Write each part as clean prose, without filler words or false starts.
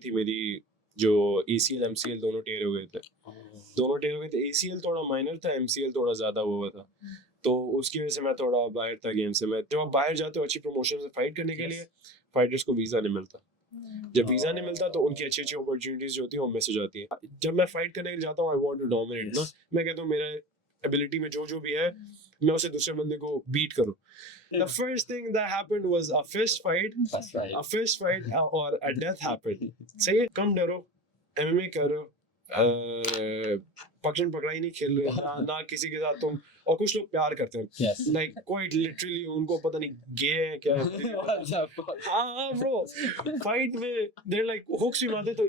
थी मेरी, जो ACL MCL दोनों टेयर हो गए थे। दोनों टेयर हो गए थे। ACL थोड़ा माइनर था, MCL थोड़ा ज़्यादा हुआ था। तो उसकी वजह से मैं थोड़ा बाहर था गेम से। मैं जब आप बाहर जाते हो अच्छी प्रमोशन से फाइट करने के लिए, फाइटर्स को वीज़ा नहीं मिलता। जब वीज़ा नहीं मिलता तो उनकी अच्छी-अच्छी अपॉर्चुनिटीज़ जो होती हैं वो मिस हो जाती हैं। जब मैं फाइट करने के लिए जाता हूँ, आई वांट टू डोमिनेट ना, मैं कहता हूँ मेरा एबिलिटी में जो भी है, मैं उसे दूसरे बंदे को बीट करूँ। The first thing that happened was a fist fight, or a death happened. सही है, कम डरो, MMA करो, पकड़न पकड़ाई नहीं खेल रहे ना किसी के साथ तुम। और कुछ लोग प्यार करते हैं, लाइक क्वाइट लिटरली उनको पता नहीं गे है क्या है। हाँ ब्रो, फाइट में देर लाइक हुक्स भी मारते तो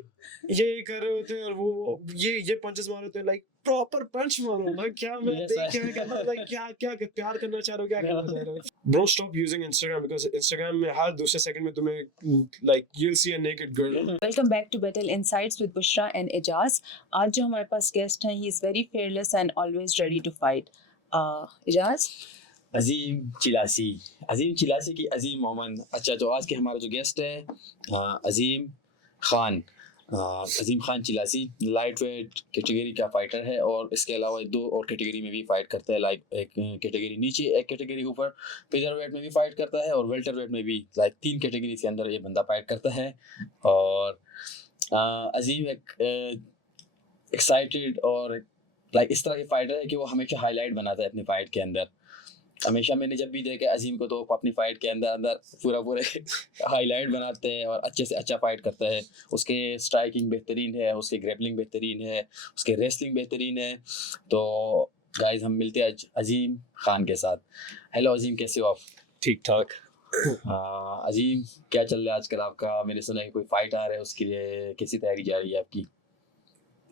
ये कर रहे होते हैं, और वो ये पंचेस मार रहे होते हैं, लाइक प्रॉपर पंच मारो ना। क्या मैं देख क्या लाइक क्या प्यार करना चाह रहे हो, क्या करना चाह रहे हो। Bro stop using Instagram, because Instagram में हर दूसरे सेकंड में तुम्हें like you will see a naked girl. Welcome back to Battle Insights with Bushra and Ejaz. आज जो हमारे पास गेस्ट हैं, he is very fearless and always ready to fight. Ejaz, Azeem Chilasi की अजीम मोमन। अच्छा, तो आज के हमारा जो गेस्ट है अजीम खान। अजीम खान चिलासी लाइट वेट कैटेगरी का फाइटर है, और इसके अलावा 2 और कैटेगरी में भी फाइट करता है। लाइक एक कैटेगरी नीचे, एक कैटेगरी ऊपर। फेदर वेट में भी फाइट करता है, और वेल्टर वेट में भी। लाइक 3 कैटेगरी के अंदर ये बंदा फाइट करता है। और अजीम एक एक्साइटेड और लाइक इस तरह के फाइटर है कि वो हमेशा हाईलाइट बनाता है अपनी फाइट के अंदर। हमेशा मैंने जब भी देखा अजीम को, तो अपनी फाइट के अंदर पूरे हाईलाइट बनाते हैं और अच्छे से अच्छा फाइट करता है। उसके स्ट्राइकिंग बेहतरीन है, उसके ग्रैपलिंग बेहतरीन है, उसके रेसलिंग बेहतरीन है। तो गाइस, हम मिलते हैं अजीम खान के साथ। हेलो अजीम, कैसे हो आप? ठीक ठाक। अजीम, क्या चल रहा है आजकल आपका? मैंने सुना है कोई फाइट आ रहा है, उसके लिए कैसी तैयारी जा रही है आपकी?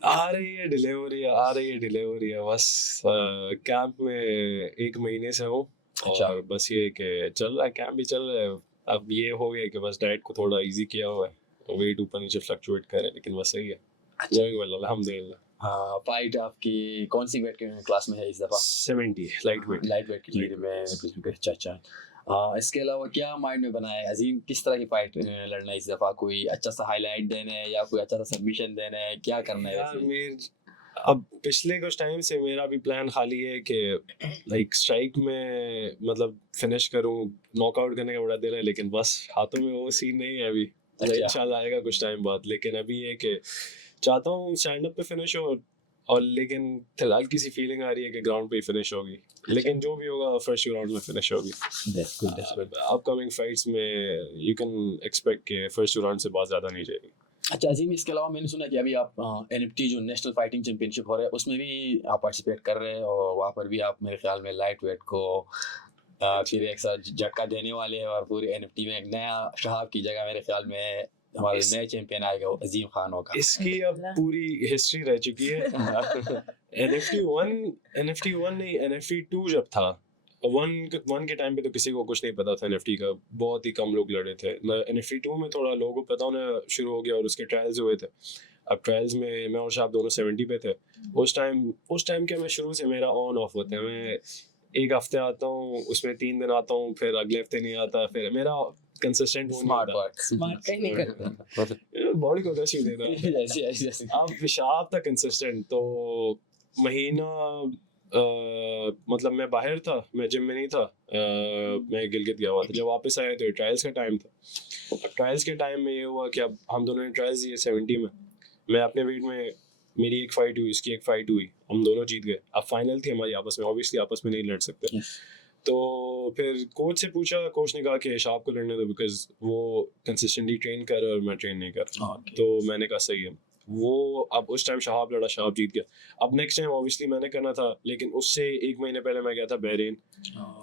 आ रही है डिले हो रही है बस। कैंप में 1 महीने से हूँ, अच्छा। और बस ये कि चल रहा है, कैंप भी चल रहा है। अब ये हो गया कि बस डाइट को थोड़ा इजी किया हुआ है, वेट ऊपर नीचे फ्लक्चुएट करे, लेकिन बस सही है। गोइंग वेल, अल्हम्दुलिल्लाह। फाइट आपकी कौन सी वेट क्लास में है इस दफ़ा? 70 लाइट वेट कैटेगरी में। अच्छा। इसके अलावा क्या माइंड में बना है अजीम, किस तरह की फाइट लड़ना है इस दफ़ा? कोई अच्छा सा हाईलाइट देना है, या कोई अच्छा सा सबमिशन देना है, क्या करना है यार वैसे? अब पिछले कुछ टाइम से मेरा भी प्लान खाली है कि लाइक स्ट्राइक में मतलब फिनिश करूं, नॉकआउट करने का बड़ा दिल है, लेकिन बस हाथों में वो सीन नहीं है अभी। अच्छा। इंशाल्लाह आएगा कुछ टाइम बाद, लेकिन अभी ये कि चाहता हूँ स्टैंड अप पे फिनिश हो, और लेकिन फिलहाल किसी फीलिंग आ रही है कि ग्राउंड पे ही फिनिश होगी, लेकिन जो भी होगा फर्स्ट राउंड में फिनिश होगी। अपकमिंग फाइट्स में यू कैन एक्सपेक्ट कि फर्स्ट राउंड से बहुत ज़्यादा नहीं जाएगी। अच्छा अजीम, इसके अलावा मैंने सुना कि अभी आप NFT जो नेशनल फाइटिंग चैंपियनशिप हो रहा है, उसमें भी आप पार्टिसिपेट कर रहे हैं, और वहाँ पर भी आप मेरे ख्याल में लाइट वेट को फिर एक साथ झटका देने वाले हैं, और पूरे NFT में एक नया शहाब की जगह मेरे ख्याल में हमारे नए चैंपियन आएगा, वो अजीम खान होगा। इसकी अब पूरी हिस्ट्री रह चुकी है। NFT 1 नहीं, NFT 2 जब था, वन के टाइम पे तो किसी को कुछ नहीं पता था NFT का, बहुत ही कम लोग लड़े थे। NFT 2 में थोड़ा लोगों को पता होना शुरू हो गया, और उसके ट्रायल्स हुए थे। अब ट्रायल्स में मैं और शाह दोनों 70 पे थे उस टाइम के। मैं शुरू से मेरा ऑन ऑफ होता है, मैं एक हफ्ते आता हूँ, उसमें 3 दिन आता हूँ, फिर अगले हफ्ते नहीं आता, फिर मेरा कंसिस्टेंट स्मार्ट नहीं करता। बॉडी को रश देना। जैसे अब पेशाब था कंसिस्टेंट, तो महीना मतलब मैं बाहर था, मैं जिम में नहीं था, मैं गिलगित गया हुआ था। जब वापस आया तो ट्रायल्स का टाइम था। अब ट्रायल्स के टाइम में ये हुआ कि अब हम दोनों ने ट्रायल्स दिए 70 में। मैं अपने वेट में, मेरी एक फाइट हुई, इसकी एक फाइट हुई, हम दोनों जीत गए। अब फाइनल थी हमारी आपस में, ऑब्वियसली आपस में नहीं लड़ सकते। तो फिर कोच से पूछा, कोच ने कहा कि शाब को लड़ने दो, बिकॉज वो कंसिस्टेंटली ट्रेन कर रहा है और मैं ट्रेन नहीं कर रहा। तो मैंने कहा सही है। वो अब उस टाइम शहाब लड़ा, शहाब जीत गया। अब नेक्स्ट टाइम ऑब्वियसली मैंने करना था, लेकिन उससे 1 महीने पहले मैं गया था बहरीन,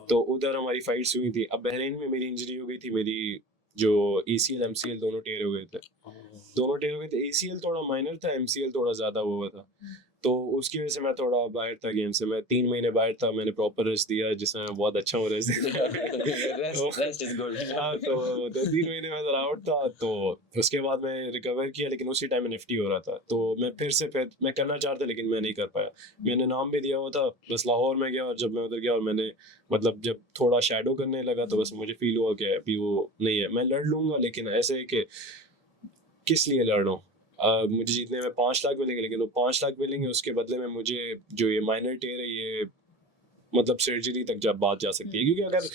तो उधर हमारी फाइट्स हुई थी। अब बहरीन में मेरी इंजरी हो गई थी, मेरी जो ACL MCL दोनों टेयर हो गए थे। ACL थोड़ा माइनर था, MCL थोड़ा ज़्यादा हुआ था। तो उसकी वजह से मैं थोड़ा बाहर था गेम से। मैं 3 महीने बाहर था, मैंने प्रॉपर रेस्ट दिया, जिसमें मैं बहुत अच्छा हूँ रेस्ट रेस्ट इज गुड। हाँ, तो 3 महीने में आउट था, तो उसके बाद मैं रिकवर किया, लेकिन उसी टाइम NFT हो रहा था। तो मैं फिर मैं करना चाहता, लेकिन मैं नहीं कर पाया। मैंने नाम भी दिया हुआ था, बस लाहौर में गया, और जब मैं उधर गया और मैंने मतलब जब थोड़ा शैडो करने लगा, तो बस मुझे फील हुआ कि अभी वो नहीं है। मैं लड़ लूँगा, लेकिन ऐसे है कि किस लिए लड़ रहा हूँ। मुझे जीतने में 5 लाख मिलेंगे, लेकिन वो 5 लाख मिलेंगे उसके बदले में मुझे जो ये माइनर टेयर है ये मतलब सर्जरी तक जब बात जा सकती है, क्योंकि अगर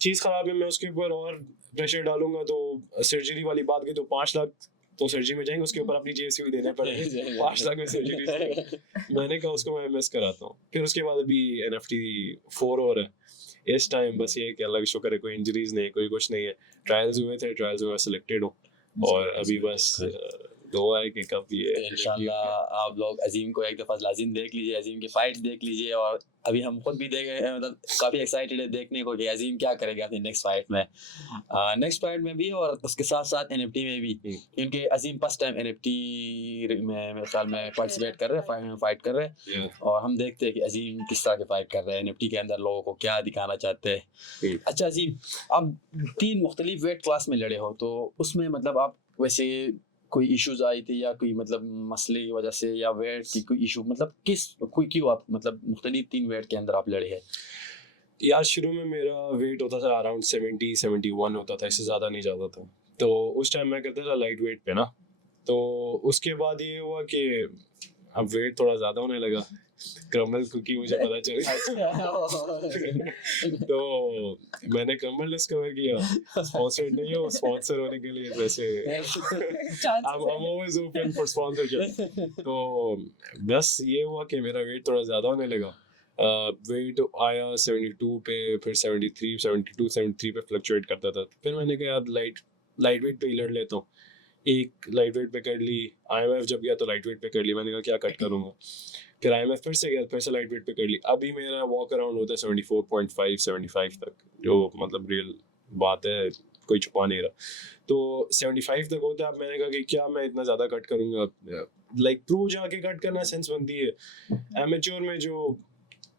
चीज़ ख़राब है मैं उसके ऊपर और प्रेशर डालूंगा तो सर्जरी वाली बात की तो 5 लाख तो सर्जरी में जाएंगे, उसके ऊपर अपनी जेब से भी देने पड़ेंगे 5 लाख में सर्जरी। मैंने कहा उसको मैं मिस कराता हूँ। फिर उसके बाद अभी NFT 4 और है इस टाइम, बस ये कि अल्लाह का शुक्र है कोई इंजरीज नहीं, कोई कुछ नहीं है। ट्रायल्स हुए थे, ट्रायल्स में सिलेक्टेड हूँ और अभी बस दुआ है कि कब ये इंशाल्लाह आप लोग अजीम को एक दफ़ा लाजिम देख लीजिए, अजीम की फाइट देख लीजिए। और अभी हम खुद भी देख मतलब काफ़ी एक्साइटेड है देखने को कि अजीम क्या करेगा अपनी नेक्स्ट फाइट में, नेक्स्ट फाइट में भी और उसके साथ साथ NFT में भी, क्योंकि अजीम फर्स्ट टाइम NFT में मेरे ख्याल में पार्टिसिपेट कर रहे हैं, फाइट कर रहे हैं। और हम देखते हैं कि अजीम किस तरह के फाइट कर रहे हैं, NFT के अंदर लोगों को क्या दिखाना चाहते हैं। अच्छा अजीम, आप 3 मुख्तलिफ वेट क्लास में लड़े हो, तो उसमें मतलब आप वैसे कोई इश्यूज आई थी या कोई मतलब मसले की वजह से या वेट की कोई इशू, मतलब क्यों आप मतलब मुख्तलिफ 3 वेट के अंदर आप लड़े हैं? यार शुरू में मेरा वेट होता था अराउंड 70-71 होता था, इससे ज़्यादा नहीं जाता था। तो उस टाइम मैं करता था लाइट वेट पे ना, तो उसके बाद ये हुआ कि अब वेट थोड़ा ज़्यादा होने लगा, क्रमल क्योंकि मुझे पता चला तो मैंने क्रमल डिस्कवर किया, स्पॉन्सर्ड नहीं हो, स्पॉन्सर होने के लिए वैसे I'm always open for sponsorship। तो बस ये हुआ कि मेरा वेट थोड़ा ज़्यादा होने लगा, वेट आया 72 पे, फिर 73, 72, 73 पे फ्लक्चुएट करता था। फिर मैंने कहा यार लाइट वेट पे ही लड़ लेता हूँ। एक लाइट वेट पे कर ली, IMF जब गया तो लाइट वेट पे कर ली, मैंने कहा क्या कट करूँगा। फिर IMF फिर से गया, फिर से लाइट वेट पे कर ली। अभी मेरा वॉक अराउंड होता है 74.5 75 तक, जो मतलब रियल बात है, कोई छुपा नहीं रहा। तो 75 तक होता है। अब मैंने कहा कि क्या मैं इतना ज़्यादा कट करूँगा, लाइक प्रो जाके कट करना सेंस बनती है। एमेच्योर में जो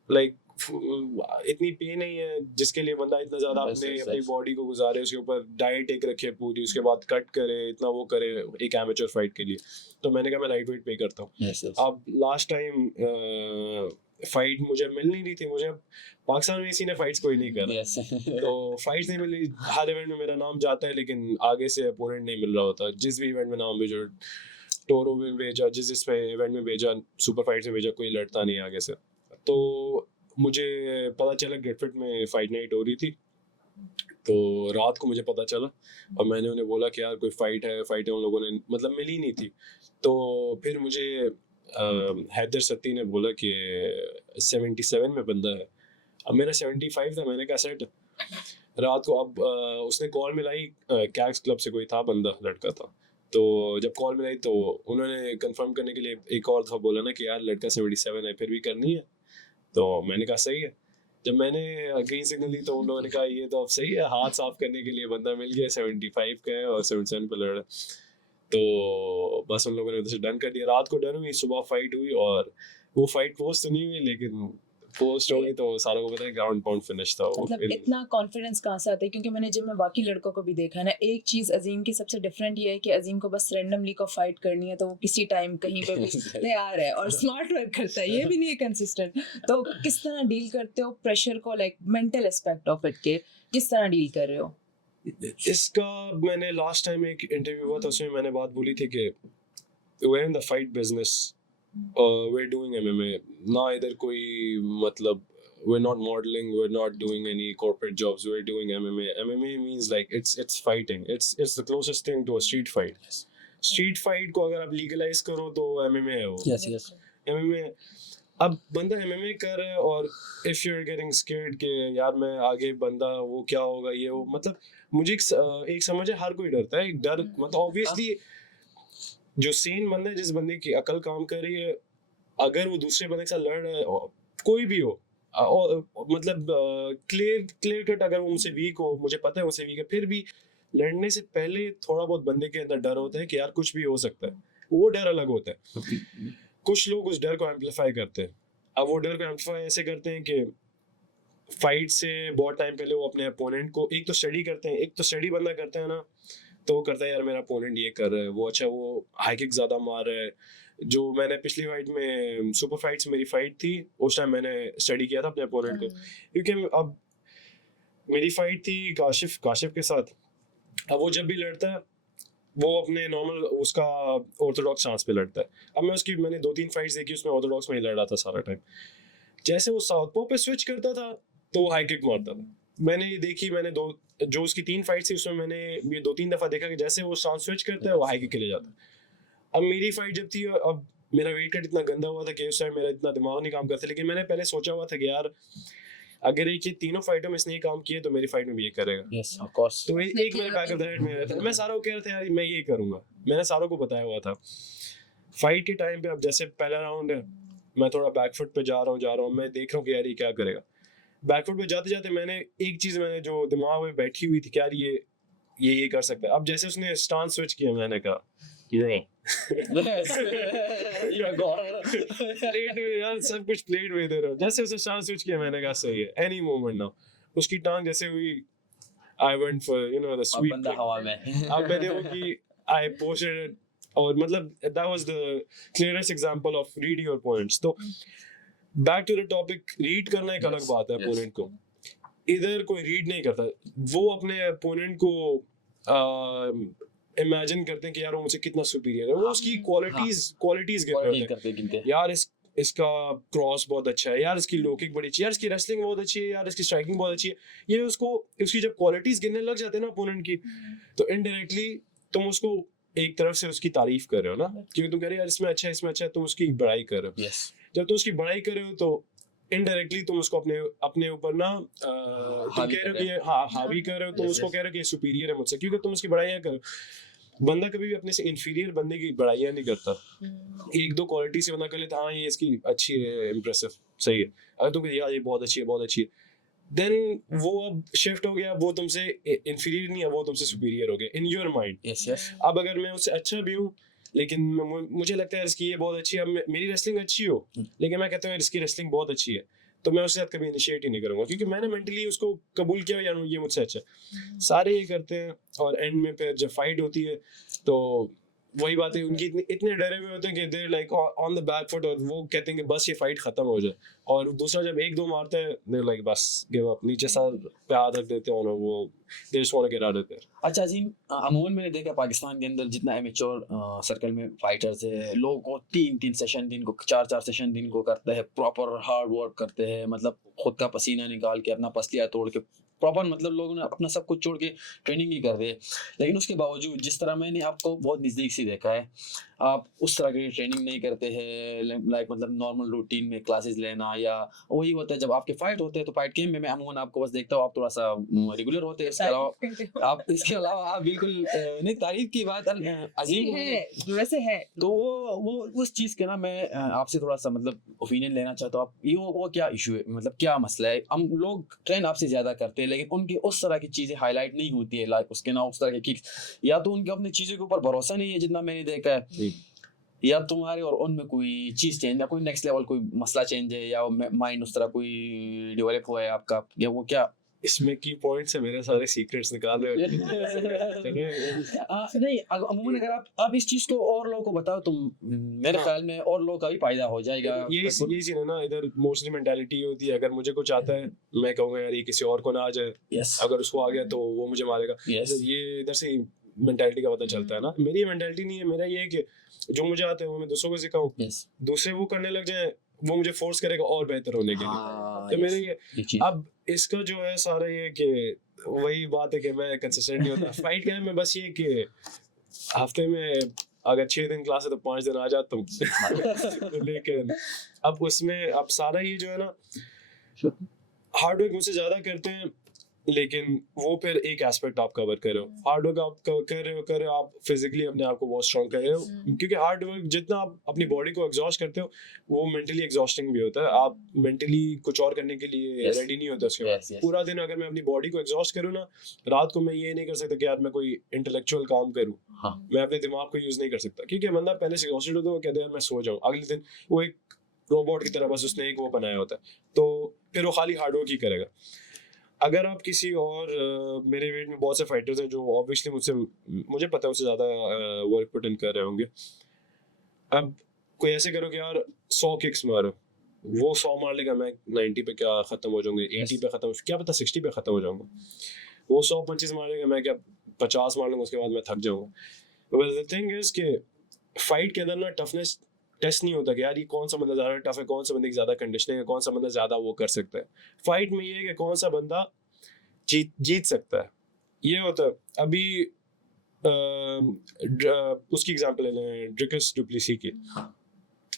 लाइक इतनी पे नहीं है जिसके लिए बंदा इतना ज़्यादा अपनी बॉडी को गुजारे, उसके ऊपर डाइट एक रखे पूरी, उसके बाद कट करे, इतना वो करे एक एमेच्योर फाइट के लिए। तो मैंने कहा मैं लाइट वेट पे करता हूँ। अब लास्ट टाइम फाइट मुझे मिल नहीं रही थी, मुझे पाकिस्तान में इसी ने फाइट्स कोई नहीं करा तो फाइट्स नहीं मिली। हर इवेंट में मेरा नाम जाता है लेकिन आगे से अपोनेंट नहीं मिल रहा होता। जिस भी इवेंट में नाम भेजा, टोरो में भेजा, जिस इवेंट में भेजा, सुपर फाइट्स में भेजा, कोई लड़ता नहीं आगे से। तो मुझे पता चला ग्रेटफिट में फाइट नाइट हो रही थी, तो रात को मुझे पता चला और मैंने उन्हें बोला कि यार कोई फाइट है उन लोगों ने मतलब मिली नहीं थी। तो फिर मुझे हैदर सत्ती ने बोला कि 77 में बंदा है। अब मेरा 75 था, मैंने कहा सेट। रात को अब उसने कॉल मिलाई, कैक्स क्लब से कोई था बंदा, लड़का था। तो जब कॉल मिलाई तो उन्होंने कंफर्म करने के लिए एक और था, बोला ना कि यार लड़का 77 है, फिर भी करनी है। तो मैंने कहा सही है। जब मैंने ग्रीन सिग्नल दी तो उन लोगों ने कहा ये तो अब सही है, हाथ साफ करने के लिए बंदा मिल गया, 75 का है और 77 पे लड़ रहा है। तो बस उन लोगों ने उधर से डन कर दिया। रात को डन हुई, सुबह फाइट हुई और वो फाइट पोस्ट तो नहीं हुई लेकिन पोस्ट हो गई, तो सारों को पता है ग्राउंड पाउंड फिनिश था वो। मतलब इतना कॉन्फिडेंस कहाँ से आता है? क्योंकि मैंने जब मैं बाकी लड़कों को भी देखा ना, एक चीज़ अजीम की सबसे डिफरेंट ये है कि अजीम को बस रैंडमली को फाइट करनी है तो वो किसी टाइम कहीं पे भी तैयार है और स्मार्ट वर्क करता है, ये भी नहीं है कंसिस्टेंट। तो किस तरह डील करते हो प्रेशर को, like mental aspect of it के किस तरह डील कर रहे हो? इसका मैंने लास्ट टाइम एक इंटरव्यू हुआ था, उसमें मैंने बात बोली थी कि we're in the fight business, we're doing MMA ना, इधर कोई मतलब we're not modeling, we're not doing any corporate jobs, we're doing MMA. MMA means like it's fighting, it's the closest thing to a street fight. Street fight को अगर आप legalize करो तो MMA है वो। yes MMA अब बंदा MMA कर रहा है और if you're getting scared कि यार मैं आगे बंदा वो क्या होगा ये वो, मतलब मुझे एक समझ है, हर कोई डरता है। एक डर मतलब ऑब्वियसली जो सीन बंदा है, जिस बंदे की अकल काम कर रही है, अगर वो दूसरे बंदे के साथ लड़ रहा है, कोई भी हो, मतलब क्लियर कट अगर वो मुझसे वीक हो, मुझे पता है मुझसे वीक है, फिर भी लड़ने से पहले थोड़ा बहुत बंदे के अंदर डर होता है कि यार कुछ भी हो सकता है। वो डर अलग होता है। कुछ लोग उस डर को एम्पलीफाई करते हैं। अब वो डर को एम्पलीफाई ऐसे करते हैं कि फाइट से बहुत टाइम पहले वो अपने अपोनेंट को एक तो स्टडी करते हैं। एक तो स्टडी बंदा करता है ना, तो वो करता है यार मेरा अपोनेंट ये कर रहा है, वो अच्छा वो हाई किक ज़्यादा मार रहा है। जो मैंने पिछली फाइट में सुपर फाइट्स मेरी फाइट थी, उस टाइम मैंने स्टडी किया था अपने अपोनेंट को, क्योंकि अब मेरी फाइट थी काशिफ के साथ। अब वो जब भी लड़ता है वो अपने नॉर्मल उसका ऑर्थोडॉक्स चांस पे लड़ता है। अब मैंने 2-3 फाइट्स देखी, उसमें ऑर्थोडॉक्स में ही लड़ रहा था सारा टाइम। जैसे वो साउथपॉ पे स्विच करता था तो वो हाई किक मारता था। मैंने ये देखी, जो उसकी 3 फाइट्स थी उसमें मैंने ये 2-3 दफा देखा कि जैसे वो स्टांस स्विच करता है वो हाई किक के लिए जाता है। अब मेरी फाइट जब थी, अब मेरा वेट कट इतना गंदा हुआ था कि उस टाइम मेरा इतना दिमाग नहीं काम करता, लेकिन मैंने पहले सोचा हुआ था कि यार अगर ये तीनों फाइटों में इसने ये काम किए तो मेरी फाइट में भी ये करेगा। Yes of course. तो एक मेरे बैक ऑफ द हेड में रहता है। मैं सारों को कह रहा था यार मैं ये करूंगा, मैंने सारों को बताया हुआ था। फाइट के टाइम पे अब जैसे पहला राउंड है, मैं थोड़ा बैकफुट पे जा रहा हूँ, मैं देख रहा हूँ कि यार ये क्या करेगा। बैकफुट पे जाते जाते मैंने एक चीज जो दिमाग में बैठी हुई थी कि यार ये कर सकता है। अब जैसे उसने स्टांस स्विच किया, मैंने कहा प्लेट में यार सब कुछ प्लेट में दे रहा हूँ। जैसे उसने स्टांस स्विच किया, मैंने कहा सही है, एनी मोमेंट नाउ। उसकी टांग जैसे हुई, I went for the sweet, बंदा हवा में। अब मैंने वो की, आई पोस्टेड, और मतलब that was the clearest example of reading your points. तो back to the topic, read करना एक अलग बात है opponent को। इधर कोई read नहीं करता, वो अपने opponent को imagine करते हैं कि यार वो मुझसे कितना superior है, वो उसकी qualities गिनते हैं। यार इसका क्रॉस बहुत अच्छा है, यार इसकी लो किक बड़ी अच्छी है, यार इसकी रेसलिंग बहुत अच्छी है, यार इसकी स्ट्राइकिंग बहुत अच्छी है। ये उसकी जब क्वालिटीज गिनने लग जाते हैं ना अपोनेंट की, तो इनडायरेक्टली तुम उसको एक तरफ से उसकी तारीफ कर रहे हो ना, क्योंकि तुम कह रहे हो यार इसमें अच्छा है, तुम उसकी बड़ाई कर रहे हो। जब तुम उसकी बड़ाई कर रहे हो तो इनडायरेक्टली तुम उसको अपने ऊपर ना तुम कह रहे हो कि हावी कर रहे हो, तुम उसको कह रहे हो कि ये सुपीरियर है मुझसे, क्योंकि तुम उसकी बड़ाइयाँ करो। बंदा कभी भी अपने से इन्फीरियर बंदे की बड़ाइयाँ नहीं करता, एक दो क्वालिटी से बंदा कर लेता, हाँ ये इसकी अच्छी है, इम्प्रेसिव, सही है। अगर तुम यार ये बहुत अच्छी है, देन वो अब शिफ्ट हो गया, वो तुमसे इन्फीरियर नहीं है, वो तुमसे सुपीरियर हो गया इन योर माइंड। अब अगर मैं उससे अच्छा भी हूँ, लेकिन मुझे लगता है इसकी ये बहुत अच्छी है, अब मेरी रेसलिंग अच्छी हो, लेकिन मैं कहता हूँ इसकी रेसलिंग बहुत अच्छी है, तो मैं उसके साथ कभी इनिशिएट ही नहीं करूंगा, क्योंकि मैंने मेंटली उसको कबूल किया यार ये मुझसे अच्छा है। सारे ये करते हैं, और एंड में फिर जब फाइट होती है तो वही बात है, उनकी इतने डरे हुए होते हैं कि देर like on the back foot, और वो कहते हैं कि बस ये फाइट खत्म हो जाए, और दूसरा जब 1-2 मारते हैं देर लाइक बस गिव अप, नीचे सर पे हाथ रख देते हैं, और वो they just want to get out of there. अच्छा अजीम, अमूमन मैंने देखा पाकिस्तान के अंदर जितना एमेच्योर सर्कल में फाइटर्स है, लोगों को 3-3 सेशन दिन को, 4-4 सेशन दिन को करते हैं, प्रॉपर हार्ड वर्क करते हैं, मतलब खुद का पसीना निकाल के, अपना पसलियाँ तोड़ के, प्रॉपर मतलब लोगों ने अपना सब कुछ छोड़ के ट्रेनिंग ही कर रहे हैं। लेकिन उसके बावजूद जिस तरह मैंने आपको बहुत नज़दीक से देखा है, आप उस तरह की ट्रेनिंग नहीं करते हैं, लाइक मतलब नॉर्मल रूटीन में क्लासेस लेना, या वही होता है जब आपके फाइट होते हैं तो फाइट गेम में मैं अमूमन आपको बस देखता हूँ आप थोड़ा सा रेगुलर होते हैं, इसके अलावा आप बिल्कुल नहीं, तारीफ की बात अजीम है, वैसे है। तो वो उस चीज़ के ना मैं आपसे थोड़ा सा मतलब ओपिनियन लेना चाहता हूँ। आप ये वो क्या इशू है, मतलब क्या मसला है? हम लोग ट्रेन आपसे ज़्यादा करते हैं, लेकिन उनकी उस तरह की चीज़ें हाईलाइट नहीं होती है, लाइक उसके ना उस तरह के किक्स, या तो उनके अपनी चीज़ों के ऊपर भरोसा नहीं है जितना मैंने देखा है, या तुम्हारे और उनमें कोई चीज़ चेंज है, कोई नेक्स्ट लेवल कोई मसला चेंज है, या माइंड उस तरह कोई डेवलप हुआ है आपका, या वो क्या? इसमें की पॉइंट से मेरे सारे सीक्रेट्स निकाल रहे हो। नहीं, अमूमन अगर आप इस चीज़ को और लोगों को बताओ तो मेरे ख्याल में और लोगों का भी फायदा हो जाएगा। ये चीज़ है ना, इधर मोस्टली मेंटालिटी होती है, अगर मुझे कुछ आता है मैं कहूँगा यार ये किसी और को ना आ जाए, अगर उसको आ गया तो वो मुझे मारेगा, ये इधर से मेंटालिटी का पता चलता है ना। मेरी मेंटालिटी नहीं है, मेरा ये है कि जो मुझे आता है वो मैं दूसरों को सिखाऊं, दूसरे वो करने लग जाए, वो मुझे फोर्स करेगा और बेहतर होने के लिए। तो मेरे ये अब इसका जो है सारा ये कि वही बात है कि मैं कंसिस्टेंट नहीं होता फाइट गेम में। बस ये कि हफ्ते में अगर 6 दिन क्लास है तो 5 दिन आ जाता हूँ। लेकिन अब उसमें अब सारा ये जो है ना, हार्ड वर्क मुझसे ज्यादा करते हैं, लेकिन वो फिर एक एस्पेक्ट आप कवर कर रहे हो, हार्ड वर्क आप कर रहे हो, आप फिजिकली अपने आप को बहुत स्ट्रॉन्ग कर रहे हो, क्योंकि हार्ड वर्क जितना आप अपनी बॉडी को एग्जॉस्ट करते हो वो मेंटली एग्जॉस्टिंग भी होता है। आप मेंटली कुछ और करने के लिए रेडी नहीं होता उसके बाद। पूरा दिन अगर मैं अपनी बॉडी को एग्जॉस्ट करूँ ना, रात को मैं ये नहीं कर सकता कि यार मैं कोई इंटेलेक्चुअल काम करूँ, मैं अपने दिमाग को यूज नहीं कर सकता, क्योंकि बंदा पहले से एग्जॉस्टेड होता है, वो कहते हैं यार मैं सो जाऊँ, अगले दिन वो एक रोबोट की तरह बस उसने एक वो बनाया होता है, तो फिर वो खाली हार्ड वर्क ही करेगा। अगर आप किसी और मेरे वेट में बहुत से फाइटर्स हैं जो ऑब्वियसली मुझे पता है उससे ज़्यादा वर्क पुट इन कर रहे होंगे। अब कोई ऐसे करो कि यार 100 किक्स मारो, वो 100 मार लेगा, मैं 90 पे क्या ख़त्म हो जाऊंगा, 80 पे ख़त्म, क्या पता 60 पे ख़त्म हो जाऊंगा। वो 100 पंचेस मारेगा, मैं क्या 50 मार लूँगा, उसके बाद मैं थक जाऊँगा। well the thing is कि फाइट के अंदर ना टफनेस टेस्ट नहीं होता कि यार ये कौन सा बंदा ज़्यादा टफ है, कौन सा बंदे की ज़्यादा कंडीशनिंग है, कौन सा बंदा ज़्यादा वो कर सकता है। फाइट में ये है कि कौन सा बंदा जीत सकता है, ये होता है। अभी उसकी एग्जांपल ले लें ड्रिकस डुप्लेसी की,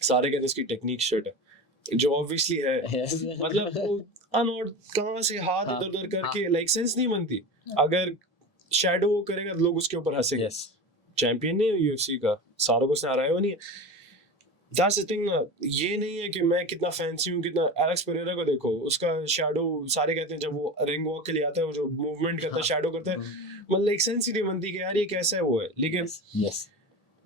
सारे कहते हैं इसकी टेक्निक शर्ट है जो ऑब्वियसली है, मतलब वो अनऑर्ड कहाँ से हाथ हाँ, इधर उधर करके लाइक सेंस नहीं बनती। अगर शैडो वो करेगा तो लोग उसके ऊपर हंसेंगे। Yes. चैंपियन नहीं है यूएफसी का, सारों को उसने हराया हुआ नहीं है। That's the thing ना, ये नहीं है कि मैं कितना फैंसी हूँ कितना। एलेक्स पेरेरा को देखो, उसका शैडो सारे कहते हैं जब वो रिंग वॉक के लिए आता है वो जो मूवमेंट करता है शैडो करता है, मतलब एक सेंस ही नहीं बनती कि यार ये कैसा है वो है। लेकिन Yes.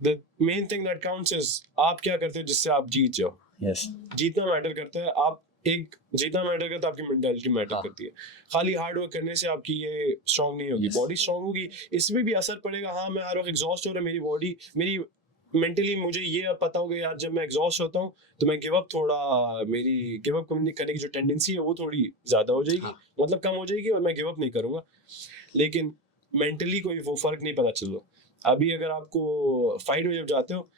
the main thing that counts is आप क्या करते हो जिससे आप जीत जाओ। Yes. जीतना मैटर करता है, आप एक जीतना मैटर करता है, आपकी मेंटालिटी मैटर हाँ। करती है। खाली हार्ड वर्क करने से आपकी ये स्ट्रांग नहीं होगी, Yes. बॉडी स्ट्रांग होगी, इसमें भी असर पड़ेगा। हाँ मैं हर वक्त एग्जॉस्ट हो रहा है, मेरी बॉडी मेरी मेंटली मुझे ये अब पता होगा यार जब मैं एग्जॉस्ट होता हूँ तो मैं गिव अप थोड़ा, मेरी गिव अप करने की जो टेंडेंसी है वो थोड़ी ज़्यादा हो जाएगी, हाँ। मतलब कम हो जाएगी, और मैं गिव अप नहीं करूँगा। लेकिन मेंटली कोई वो फ़र्क नहीं पता चल रहा। अभी अगर आपको फाइट में जब जाते हो,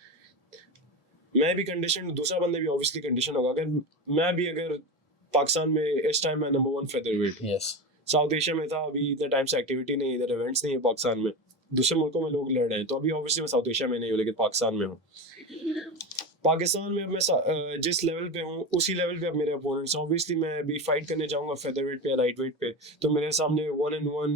मैं भी कंडीशन, दूसरा बंदे भी ऑब्वियसली कंडीशन होगा। अगर मैं भी अगर पाकिस्तान में इस टाइम मैं number 1 featherweight, Yes. South Asia में था, अभी इतने टाइम से एक्टिविटी नहीं, इधर इवेंट्स नहीं है पाकिस्तान में, दूसरे मुल्कों में लोग लड़ रहे हैं, तो अभी ऑब्वियसली मैं साउथ एशिया में नहीं हूँ लेकिन पाकिस्तान में हूँ। पाकिस्तान में अब मैं जिस लेवल पे हूँ उसी लेवल पे अब मेरे अपोनेंट्स हैं। ऑब्वियसली मैं अभी फाइट करने जाऊंगा फेदरवेट पे या लाइट वेट पे, तो मेरे सामने 1-on-1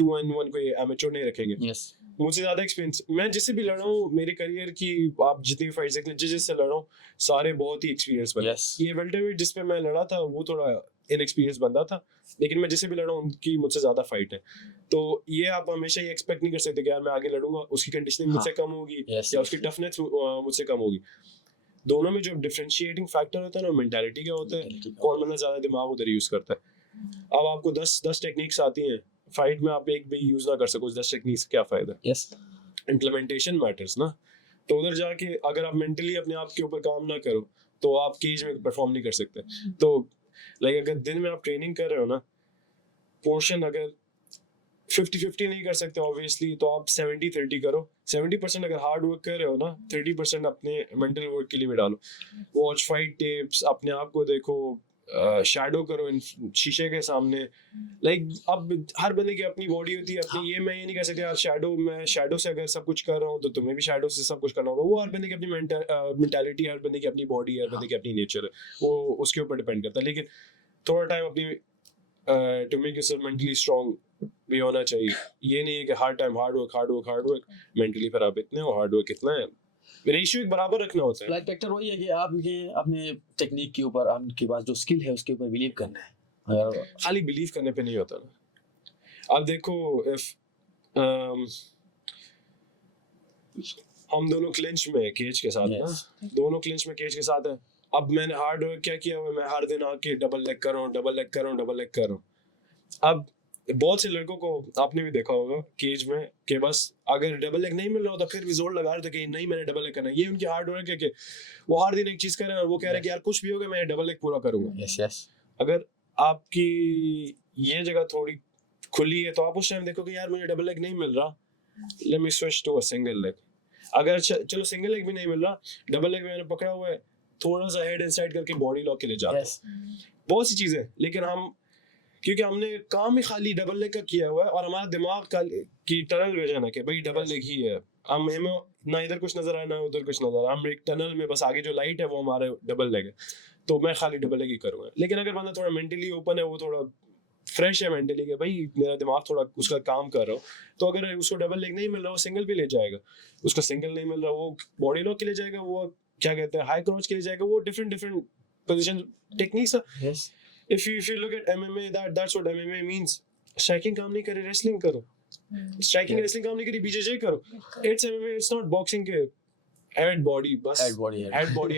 2-on-1 कोई एमेच्योर नहीं रखेंगे। Yes. मुझसे ज़्यादा एक्सपीरियंस, मैं जिससे भी लड़ा हूँ मेरे करियर की, आप जितनी भी फाइट्स देख लें, जिससे लड़ा हूँ सारे बहुत ही एक्सपीरियंस बने। Yes. ये वेल्टरवेट जिस पे मैं लड़ा था वो थोड़ा इनएक्सपीरियंस बंदा था, लेकिन मैं जिससे भी लड़ा हूँ उनकी मुझसे ज़्यादा फाइट है। तो ये आप हमेशा ये एक्सपेक्ट नहीं कर सकते कि यार मैं आगे लड़ूंगा उसकी कंडीशनिंग मुझसे कम होगी Yes. या उसकी टफनेस मुझसे कम होगी। दोनों में जो डिफरेंशिएटिंग फैक्टर होता है ना, मेंटालिटी का होता है, Mentality का कौन बंदा ज़्यादा दिमाग उधर यूज़ करता है। अब आपको 10 टेक्निक्स आती हैं, फाइट में आप एक भी यूज़ ना कर सको 10 टेक्निक्स, क्या फ़ायदा। Yes. इम्प्लीमेंटेशन मैटर्स ना, तो उधर जाके अगर आप मेंटली अपने आप के ऊपर काम ना करो तो आप केज में परफॉर्म नहीं कर सकते। तो लाइक अगर दिन में आप ट्रेनिंग कर रहे हो ना, पोर्शन अगर 50-50 नहीं कर सकते ऑब्वियसली, तो आप 70-30 करो। 70% अगर हार्ड वर्क कर रहे हो ना, 30% अपने मेंटल वर्क के लिए भी डालो। वॉच फाइट टिप्स, अपने आप को देखो, शैडो करो इन शीशे के सामने। लाइक अब हर बंदे की अपनी बॉडी होती है अपनी, ये मैं ये नहीं कह सकता यार मैं शैडो से अगर सब कुछ कर रहा हूँ तो तुम्हें भी शैडो से सब कुछ करना होगा। वो हर बंदे की अपनी मेंटालिटी, हर बंदे की अपनी बॉडी, हर बंदे की अपनी नेचर है, वो उसके ऊपर डिपेंड करता है। लेकिन थोड़ा टाइम अपनी to make yourself mentally strong भी होना चाहिए। ये नहीं है कि हर टाइम हार्ड वर्क मेंटली फिर आप इतने हो, हार्ड वर्क कितना है, रेशियो एक बराबर रखना होता है। लाइक फैक्टर वही है कि आपके अपने टेक्निक के ऊपर, आपके पास जो स्किल है उसके ऊपर बिलीव करना है। अगर खाली बिलीव करने पे नहीं होता ना। अब देखो इफ हम दोनों क्लिंच में केज के साथ Yes. ना, दोनों क्लिंच में केज के साथ है। अब मैंने हार्ड वर्क क्या किया हुआ है, मैं हर दिन आके डबल लेग कर रहा हूँ। अब बहुत से लड़कों को आपने भी देखा होगा केज में कि बस अगर डबल लेग नहीं मिल रहा होता फिर भी जोर लगा रहे थे कि नहीं मैंने डबल लेग करना है। ये उनकी हार्ड वर्क है कि वो हर दिन एक चीज कर रहे हैं और वो कह रहे हैं कि यार कुछ भी होगा मैं डबल लेग पूरा करूंगा। यस यस अगर आपकी ये जगह थोड़ी खुली है तो आप उस टाइम देखो कि यार मुझे डबल लेग नहीं मिल रहा, let me switch to a single leg. अगर चलो सिंगल लेग भी नहीं मिल रहा, डबल लेग मैंने पकड़ा हुआ है, थोड़ा सा हेड इनसाइड करके बॉडी लॉक के लिए जाता यस हूं। बहुत सी चीजें, लेकिन हम क्योंकि हमने काम ही खाली डबल लेग का किया हुआ है और हमारा दिमाग का की टनल विजन है कि भाई डबल लेग ही है, हम हमें ना इधर कुछ नजर आए ना उधर कुछ नजर आए, हम एक टनल में बस आगे जो लाइट है वो हमारे डबल लेग है, तो मैं खाली डबल लेग ही करूंगा। लेकिन अगर बंदा थोड़ा मेंटली ओपन है, वो थोड़ा फ्रेश है मेंटली कि भाई मेरा दिमाग थोड़ा उसका काम कर रहा हो, तो अगर उसको डबल लेग नहीं मिल रहा वो सिंगल पे ले जाएगा, उसका सिंगल नहीं मिल रहा वो बॉडी लॉक के लिए जाएगा, वो क्या कहते हैं हाई क्रॉच के लिए जाएगा, वो different position techniques. Yes if you look at MMA, that's what MMA means. Striking काम नहीं करे, wrestling करो। Striking wrestling काम नहीं करी, BJJ करो। It's MMA, it's not boxing के head body बस head body head body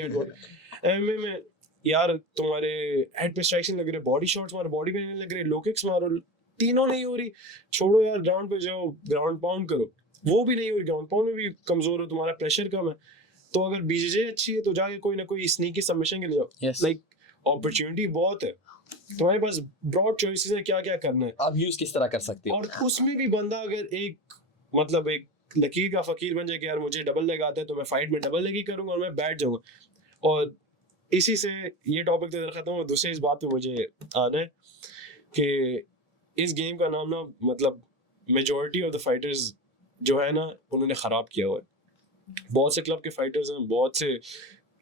MMA में यार तुम्हारे head पे strikes नहीं लग रहे, body shots मारो, body पे नहीं लग रहे, low kicks मारो, तीनों नहीं हो रही, छोड़ो यार ग्राउंड पे जाओ, ग्राउंड पाउंड करो, वो भी नहीं हो रही, ग्राउंड पाउंड में भी कमजोर हो, तुम्हारा प्रेशर कम है, तो अगर BJJ अच्छी है तो जाके कोई ना कोई स्नीकी सबमिशन के लिए जाओ। यस लाइक अपॉर्चुनिटी बहुत है, तुम्हारे पास ब्रॉड चॉइसेस है क्या क्या करना है, आप यूज किस तरह कर सकते हो। और उसमें भी बंदा अगर एक मतलब एक लकीर का फकीर बन जाए कि यार मुझे डबल लेग आता है तो मैं फाइट में डबल लेग ही करूंगा और मैं बैठ जाऊंगा। और इसी से ये टॉपिक तो खत्म हो, दूसरे इस बात पे मुझे आना है कि इस गेम का नाम ना मतलब मेजॉरिटी ऑफ द फाइटर्स जो है ना उन्होंने ख़राब किया हुआ है। बहुत से क्लब के फाइटर्स हैं, बहुत से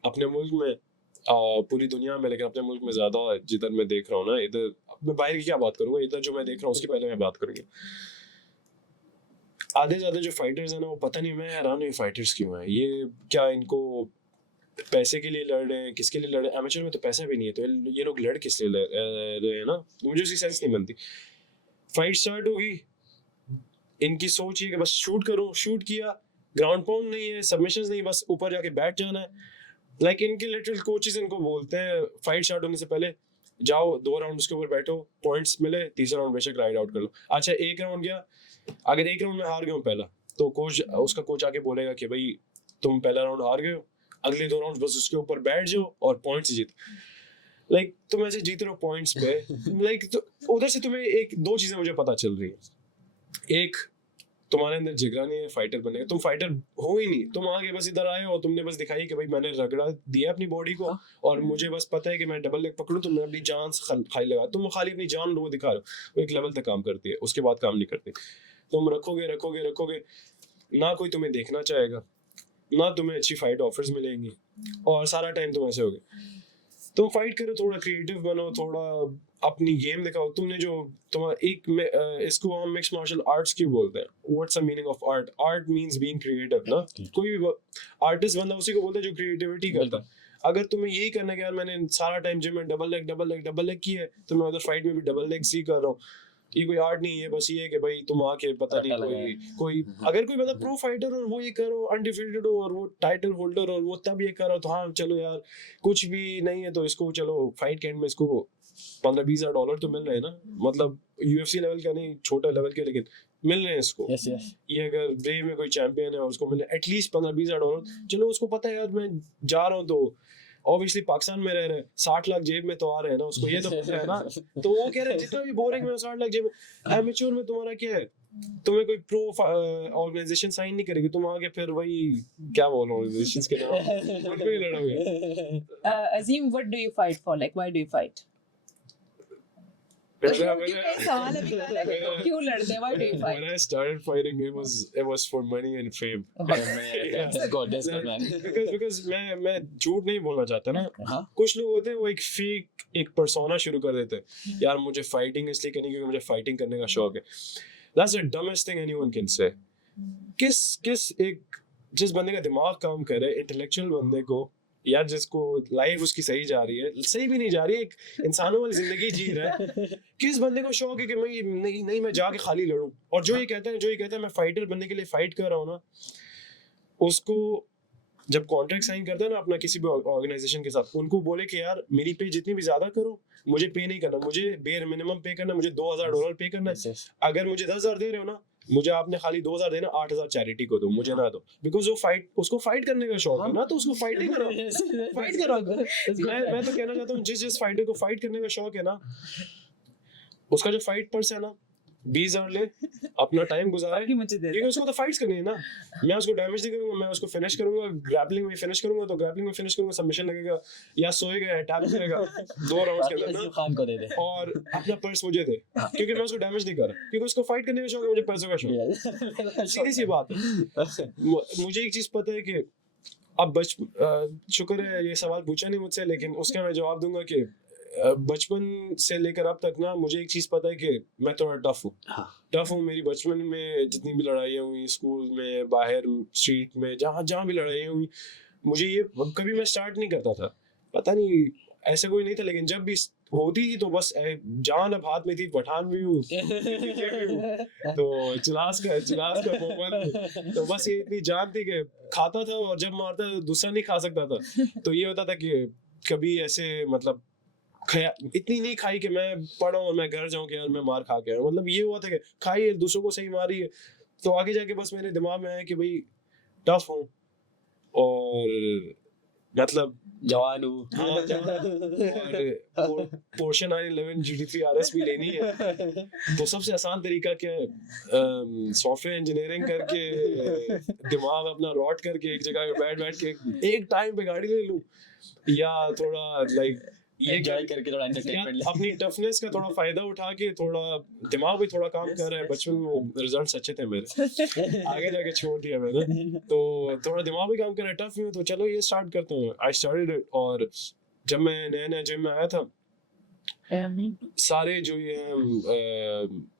अपने मुल्क में पूरी दुनिया में, लेकिन अपने मुल्क में ज़्यादा जिधर मैं देख रहा हूँ ना, इधर मैं बाहर की क्या बात करूँगा, इधर जो मैं देख रहा हूँ उसकी पहले मैं बात करूँगी। आधे ज़्यादा जो फाइटर्स हैं ना वो पता नहीं, मैं हैरान हूँ फाइटर्स क्यों हैं, ये क्या इनको पैसे के लिए लड़ रहे हैं, किसके लिए लड़ रहे हैं? एमेचर में तो पैसा भी नहीं है, तो ये लोग लड़ किस लिए रहे हैं ना, मुझे उसकी सेंस नहीं बनती। फाइट स्टार्ट होगी, इनकी सोच ये कि बस शूट करो, शूट किया, ग्राउंड पाउंड नहीं है, सबमिशंस नहीं, बस ऊपर जाके बैठ जाना है। लाइक इनके लिटरल कोचेस इनको बोलते हैं फाइट स्टार्ट होने से पहले, जाओ 2 राउंड उसके ऊपर बैठो, पॉइंट्स मिले, तीसरा राउंड बेशक राइड आउट कर लो। अच्छा 1 राउंड गया, अगर 1 राउंड में हार गए हो पहला, तो कोच उसका कोच आके बोलेगा कि भाई तुम पहला राउंड हार गए हो, अगले 2 राउंड बस उसके ऊपर बैठ जाओ और पॉइंट्स जीत। लाइक तुम ऐसे जीत रहे हो पॉइंट्स पे, लाइक तो उधर से तुम्हें एक दो चीजें मुझे पता चल रही है। एक, तुम्हारे अंदर जिगरा नहीं है फाइटर बनने का, तुम फाइटर हो ही नहीं, तुम आगे बस इधर आए हो, तुमने बस दिखाई कि भाई मैंने रगड़ा दिया अपनी बॉडी को और मुझे बस पता है कि मैं डबल लेग पकड़ूं तो मैं अपनी जान से खाई लगा, तुम खाली अपनी जान लोगों दिखा रहे हो, वो एक लेवल तक काम करती है, उसके बाद काम नहीं करती। तुम रखोगे रखोगे रखोगे, ना कोई तुम्हें देखना चाहेगा, ना तुम्हें अच्छी फाइट ऑफर्स मिलेंगी, और सारा टाइम तुम ऐसे होगे। तुम फाइट करो, थोड़ा क्रिएटिव बनो, थोड़ा अपनी गेम दिखाओ। तुमने जो तुम्हारा एक इसको हम मिक्स मार्शल आर्ट्स क्यों बोलते हैं, what's the meaning of art? Art means being creative ना, कोई भी आर्टिस्ट बंदा उसी को बोलते हैं जो क्रिएटिविटी करता है। अगर तुम्हें यही करना है कि यार मैंने सारा टाइम जिम में डबल लेग की है, तो मैं उधर फाइट में भी डबल लेग ही कर रहा हूँ, ये कोई आर्ट नहीं है। बस ये है कि भाई तुम आके पता नहीं कोई अगर कोई मतलब प्रो फाइटर और वो ये करो, अनडिफीटेड हो और वो टाइटल होल्डर और वो तब ये करो, तो हाँ चलो यार कुछ भी नहीं है तो इसको चलो फाइट के एंड में इसको 15-20 हज़ार डॉलर तो मिल रहे हैं ना, मतलब यूएफसी लेवल का नहीं, छोटा लेवल के, लेकिन मिल रहे हैं इसको। ये अगर ब्रेव में कोई चैंपियन है और उसको मिले एटलीस्ट 15-20 हज़ार डॉलर, चलो उसको पता है यार मैं जा रहा हूँ तो ऑब्वियसली पाकिस्तान में रह रहे हैं, 60 लाख जेब में तो आ रहे हैं ना, उसको ये तो पता है ना। तो वो कह रहे हैं जितना भी बोरेंग में 60 लाख जेब में। एमेच्योर में तुम्हारा क्या है, तुम्हें कोई प्रो ऑर्गेनाइजेशन साइन नहीं करेगी, तुम आगे फिर वही क्या बोल ऑर्गेनाइजेशंस के नाम उन पे ही लड़ोगे। Azim, what do you fight for? Like, why do you fight? सवाल अभी वाला है, क्यों लड़ते हैं? Why do you fight? When I started fighting, it was for money and fame. That's good, man. Because मैं झूठ नहीं बोलना चाहता ना। कुछ लोग होते हैं वो एक फेक एक पर्सोना शुरू कर देते हैं, यार मुझे फाइटिंग इसलिए करनी क्योंकि मुझे फाइटिंग करने का शौक है। That's the dumbest thing anyone can say. किस एक जिस बंदे का दिमाग काम कर रहा है, इंटेलेक्चुअल बंदे को, यार जिसको लाइफ उसकी सही जा रही है, सही भी नहीं जा रही है, एक इंसानों वाली जिंदगी जी रहा है, किस बंदे को शौक है कि मैं नहीं मैं जाके खाली लड़ूं? और जो ये कहता है मैं फाइटर बनने के लिए फाइट कर रहा हूँ ना, उसको जब कॉन्ट्रैक्ट साइन करता है ना अपना किसी भी ऑर्गेनाइजेशन के साथ, उनको बोले कि यार मेरी पे जितनी भी ज्यादा करो, मुझे पे नहीं करना, मुझे बेयर मिनिमम पे करना, मुझे $2,000 पे करना है। अगर मुझे 10,000 दे रहे हो ना, मुझे आपने खाली 2,000 देना, 8,000 चैरिटी को दो, मुझे ना दो। बिकॉज वो उसको फाइट करने का शौक है ना, तो उसको फाइट ही करो, फाइट करो। मैं तो कहना चाहता हूँ जिस फाइटर को फाइट करने का शौक है ना, उसका जो फाइट पर्स है ना 20,000 ले, अपना टाइम गुजारे, क्योंकि उसको तो फाइट्स करनी है ना। मैं उसको डैमेज नहीं करूंगा, मैं उसको फिनिश करूंगा, ग्रैपलिंग में फिनिश करूंगा तो ग्रैपलिंग में फिनिश करूंगा, सबमिशन लगेगा या सोएगा, टैप करेगा 2 राउंड्स के अंदर ना, खान को दे दे और अपना पर्स मुझे दे, क्योंकि मैं उसको डैमेज नहीं कर रहा, क्योंकि उसको फाइट करने का शौक है, मुझे पैसों का शौक है। सीधी सी बात है। मुझे एक चीज पता है कि अब शुक्र है ये सवाल पूछा नहीं मुझसे, लेकिन उसका मैं जवाब दूंगा कि बचपन से लेकर अब तक ना मुझे एक चीज़ पता है कि मैं थोड़ा टफ हूँ। मेरी बचपन में जितनी भी लड़ाइयाँ हुई, स्कूल में, बाहर स्ट्रीट में, जहाँ भी लड़ाइयाँ हुई, मुझे ये कभी मैं स्टार्ट नहीं करता था, पता नहीं ऐसा कोई नहीं था, लेकिन जब भी होती थी तो बस जान अब हाथ में थी, पठान भी हूँ तो चिलास का मोमन, तो बस ये इतनी जान थी कि खाता था और जब मारता तो दूसरा नहीं खा सकता था। तो ये होता था कि कभी ऐसे मतलब इतनी नहीं खाई कि मैं पढ़ा और मैं घर जाऊं कि यार मैं मार खा के आया, मतलब ये हुआ था कि खाई है, दूसरों को सही मारी है। तो आगे जाके बस मेरे दिमाग में आया कि भाई टफ हूँ और मतलब जवान हूँ हाँ, और पोर्शन 911 GT3 RS भी लेनी है, तो सबसे आसान तरीका क्या है, सॉफ्टवेयर इंजीनियरिंग करके दिमाग अपना रॉट करके एक जगह पे बैठ बैठ के एक टाइम पे गाड़ी ले लूं, या थोड़ा लाइक ये एंजॉय करके थोड़ा एंटरटेनमेंट अपनी टफनेस का थोड़ा फायदा उठा के, थोड़ा दिमाग भी थोड़ा काम कर रहा है, बचपन में रिजल्ट्स अच्छे थे मेरे, आगे जाके छोड़ दिया मैंने, तो थोड़ा दिमाग भी काम कर रहा है, टफ में, तो चलो ये स्टार्ट करता हूँ, आई स्टार्टेड इट। और जब मैं नया नया जिम में आया था, सारे जो ये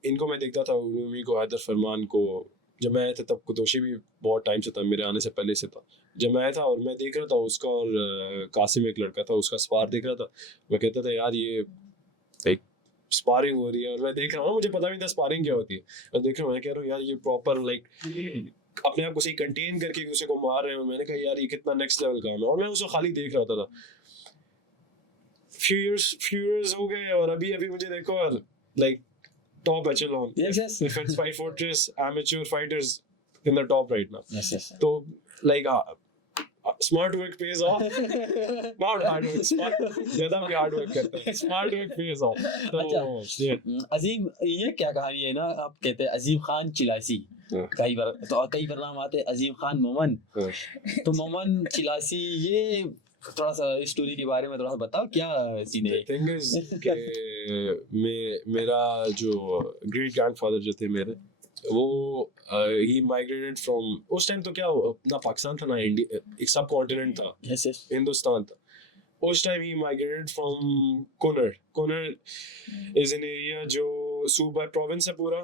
इनको मैं देखता था, उर्मी को, हैदर फरमान को, जब मैं आया था तब कुतोशी भी बहुत टाइम से था, मेरे आने से पहले से था, जब मैं आया था, और मैं देख रहा था उसका, और कासिम एक लड़का था, उसका स्पार देख रहा था, मैं कहता था यार ये एक स्पारिंग हो रही है, और मैं देख रहा हूँ, मुझे पता नहीं था स्पारिंग क्या होती है, और देख रहा हूँ, मैं कह रहा हूँ यार ये प्रॉपर लाइक अपने आप को सही कंटेन करके एक दूसरे को मार रहे हैं, मैंने कहा यार ये कितना नेक्स्ट लेवल काम है, और मैं उसको खाली देख रहा होता था। few years हो गए, और अभी अभी मुझे देखो यार, like top echelon. Yes, yes. If it's Fight Fortress, amateur fighters in the top right now. yes yes So like smart work pays off. Not hard work. ज्यादा भी hard work करते हैं. Smart work pays off. तो अच्छा। yeah. अजीम, ये क्या कहानी है ना, आप कहते हैं अजीम खान चिलासी, हाँ। कई बार तो कई बार नाम आते हैं अजीम खान मोमन, हाँ। तो मोमन चिलासी, ये थोड़ा सा इस स्टोरी के बारे में थोड़ा सा बताओ, क्या सीन है? The thing is कि मेरा जो ग्रेट ग्रैंडफादर जो थे मेरे, वो ही माइग्रेटेड फ्रॉम, उस टाइम तो क्या ना पाकिस्तान था ना इंडिया, एक सब कॉन्टिनेंट था, यस यस हिंदुस्तान था, उस time he migrated from Kunar. Kunar is an area जो सूबा प्रोविंस है पूरा,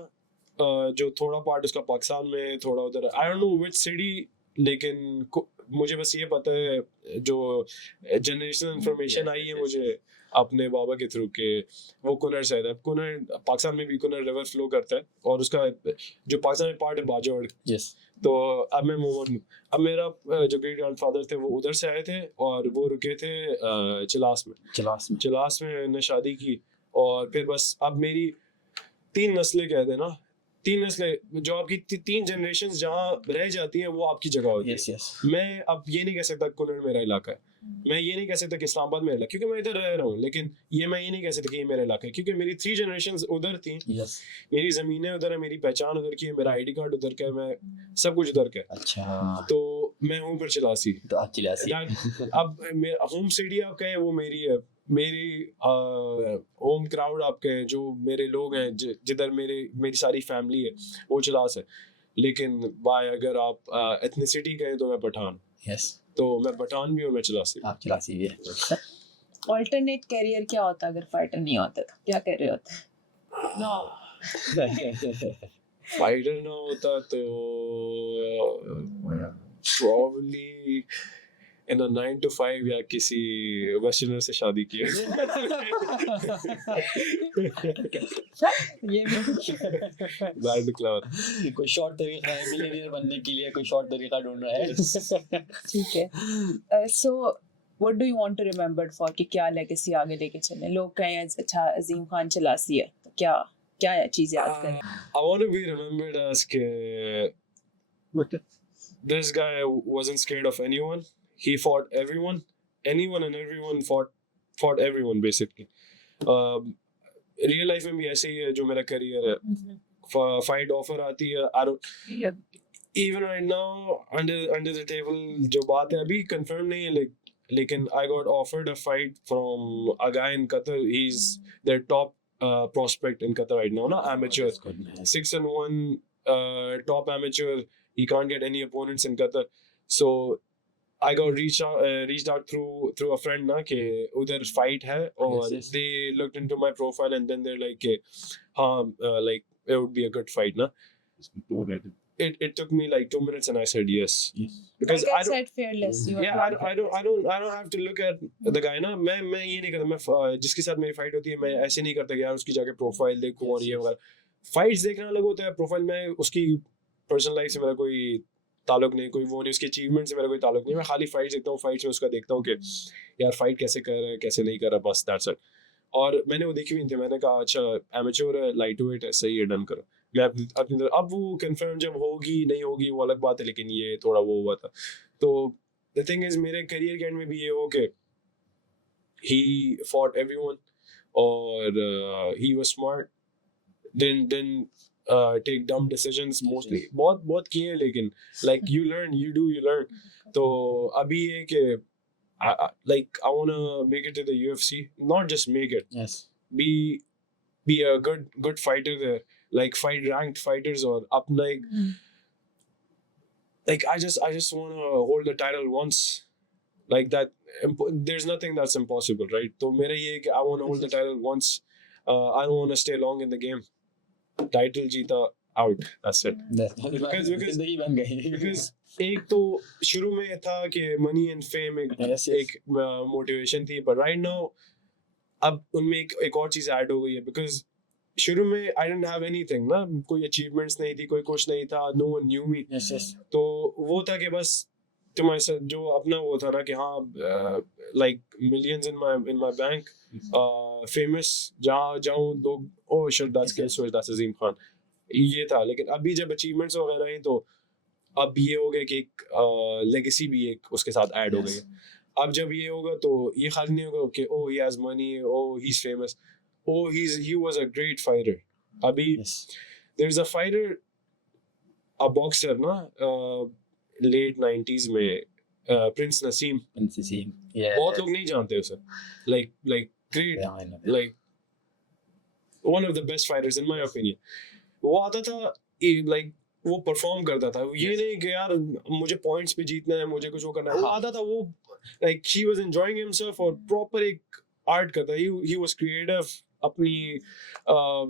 जो थोड़ा पार्ट उसका पाकिस्तान में, थोड़ा उधर, I don't know which city, लेकिन मुझे बस ये पता है, जो जनरेशनल इंफॉर्मेशन आई है मुझे अपने बाबा के थ्रू के, वो कुनर से है। कुनर पाकिस्तान में भी कुनर रिवर फ्लो करता है, और उसका जो पाकिस्तान में पार्ट है बाजौड़, यस। तो अब मैं मोमन, अब मेरा जो ग्रेट ग्रैंडफादर थे वो उधर से आए थे, और वो रुके थे चिलास में। चिलास में मैंने शादी की, और फिर बस अब मेरी 3 नस्लें कहते हैं ना, 3 नस्लें, जो आपकी 3 जनरेशंस जहाँ रह जाती हैं, वो आपकी जगह होती है। Yes yes. मैं अब ये नहीं कह सकता कुनर मेरा इलाका है, मैं ये नहीं कह सकता कि इस्लामाबाद मेरा इलाका, क्योंकि मैं इधर रह रहा हूँ, लेकिन ये मैं ये नहीं कह सकता कि ये मेरा इलाका है, क्योंकि मेरी 3 जनरेशंस उधर थी, यस। मेरी ज़मीनें उधर है, मेरी पहचान उधर की है, मेरा ID कार्ड उधर का है, मैं सब कुछ उधर का है। अच्छा, तो मैं हूँ फिर चिलासी, तो आप चिलासी। अब मेरा होम सिटी आपका है, वो मेरी है, मेरी होम क्राउड आपके हैं, जो मेरे लोग हैं, जिधर मेरी सारी फैमिली है, वो चिलास है। लेकिन बाय अगर आप एथनिसिटी कहें तो मैं पठान, यस, तो मैं पठान भी हूँ, मैं चिलासी। आप चिलासी भी है। ऑल्टरनेट कैरियर क्या होता अगर फाइटर नहीं होता तो क्या कर रहे होते? फाइटर ना होता तो probably in a 9 to 5 या किसी वेस्टर्नर से शादी की। ये भी Bad clever. कोई शॉर्ट तरीका है मिलियनेयर बनने के लिए, कोई शॉर्ट तरीका ढूंढ रहा है। ठीक है। So what do you want to remembered for, कि क्या लेगेसी आगे लेके चलें? लोग कहें अच्छा अजीम खान चिलासी है, तो क्या क्या चीज़ याद करें? I want to be remembered as this guy wasn't scared of anyone. He fought everyone and everyone fought everyone basically. Real life में भी ऐसे ही है, जो मेरा करियर है, फाइट ऑफर आती है, I don't even right now under the table, जो बात है अभी कंफर्म नहीं है, लेकिन I got offered a fight from a guy in Qatar. He's their top prospect in Qatar right now, na amateur, 6-1 top amateur. He can't get any opponents in Qatar, so I got reached out through a friend na ke udhar fight hai, or yes. they looked into my profile and then they're like like it would be a good fight na. It took me like 2 minutes and I said yes, because Like I don't, said fearless. You yeah, I don't have to look at the guy ना, मैं ये नहीं करता, मैं जिसके साथ मेरी fight होती है, मैं ऐसे नहीं करता कि यार उसकी जाके प्रोफाइल देखूं और ये वगैरह। फाइट्स देखना अलग होता है, प्रोफाइल में उसकी पर्सनल लाइफ से मेरा कोई ताल्लुक नहीं, कोई वो नहीं, उसकी अचीवमेंट से मेरा कोई ताल्लुक नहीं, मैं खाली फाइट्स देखता हूँ, फाइट्स में उसका देखता हूँ कि यार फाइट कैसे कर रहा है, कैसे नहीं कर रहा, बस दैट्स इट। और मैंने वो देखी हुई थी, मैंने कहा अच्छा एमेच्योर है, लाइट वेट है, सही है, डन करो। मैं अपनी तरफ, अब वो कंफर्म जब होगी नहीं होगी वो अलग बात है, लेकिन ये थोड़ा वो हुआ था, तो the thing is मेरे career के end में भी ये हो कि he fought everyone और he was smart, didn't take dumb decisions mostly. बहुत किए हैं लेकिन like you learn. तो अभी ये कि I wanna make it to the UFC, not just make it, yes, be a good fighter there, like fight ranked fighters or up like I just want to hold the title once, like that. There's nothing that's impossible, right? So mera ye hai ki I want to hold the title once. I don't want to stay long in the game. Title जीता out, that's it. Because जिंदगी बन गई because एक तो शुरू में था कि money and fame एक motivation थी, but right now अब उनमें एक और चीज ऐड हो गई है, because शुरू में I didn't have anything ना, कोई achievements नहीं थी, कोई कुछ नहीं था, no one knew me. yes, yes. तो वो था कि बस तुम्हारे साथ जो अपना वो था ना कि हाँ like millions in my bank, famous, जहाँ जाऊँ लोग oh shit that's Azim Khan, ये था. लेकिन अभी जब achievements वगैरह हैं तो अब ये हो गया कि एक legacy भी एक उसके साथ ऐड हो गई है. अब जब ये होगा तो ये खाली नहीं होगा कि oh he has money, oh he's famous, oh he was a great fighter. अभी Yes. there's a fighter, a boxer ना late 90s में Prince Naseem. Yeah. बहुत लोग नहीं जानते उसे. like great, Yeah, I know. like one of the best fighters in my opinion. वो आता था like वो परफॉर्म करता था, ये नहीं कि यार मुझे पॉइंट्स पे जीतना है, मुझे कुछ वो करना है. वो आता था, वो like he was enjoying himself और प्रॉपर एक आर्ट करता. he was creative, अपनी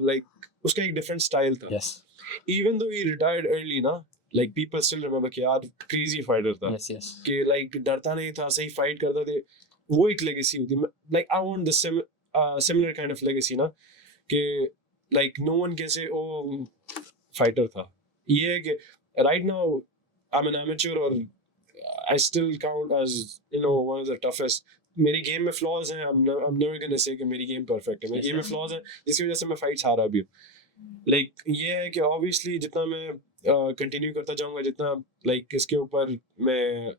like उसका एक different style था. Yes. Even though he retired early ना, like people still remember कि यार crazy fighter था. Yes, yes. कि like डरता नहीं था, सही फाइट करता थे. वो एक legacy होती. like I want the similar kind of legacy ना, कि like no one can say oh fighter था. ये है कि right now I'm an amateur और I still count as one of the toughest. मेरी गेम में फ्लॉज हैं. I'm never gonna say कि मेरी गेम परफेक्ट है. मेरी गेम में फ्लॉज हैं जिसकी वजह से मैं फाइट्स हारा भी हूँ. लाइक ये है कि ऑब्वियसली जितना मैं कंटिन्यू करता जाऊंगा, जितना लाइक इसके ऊपर मैं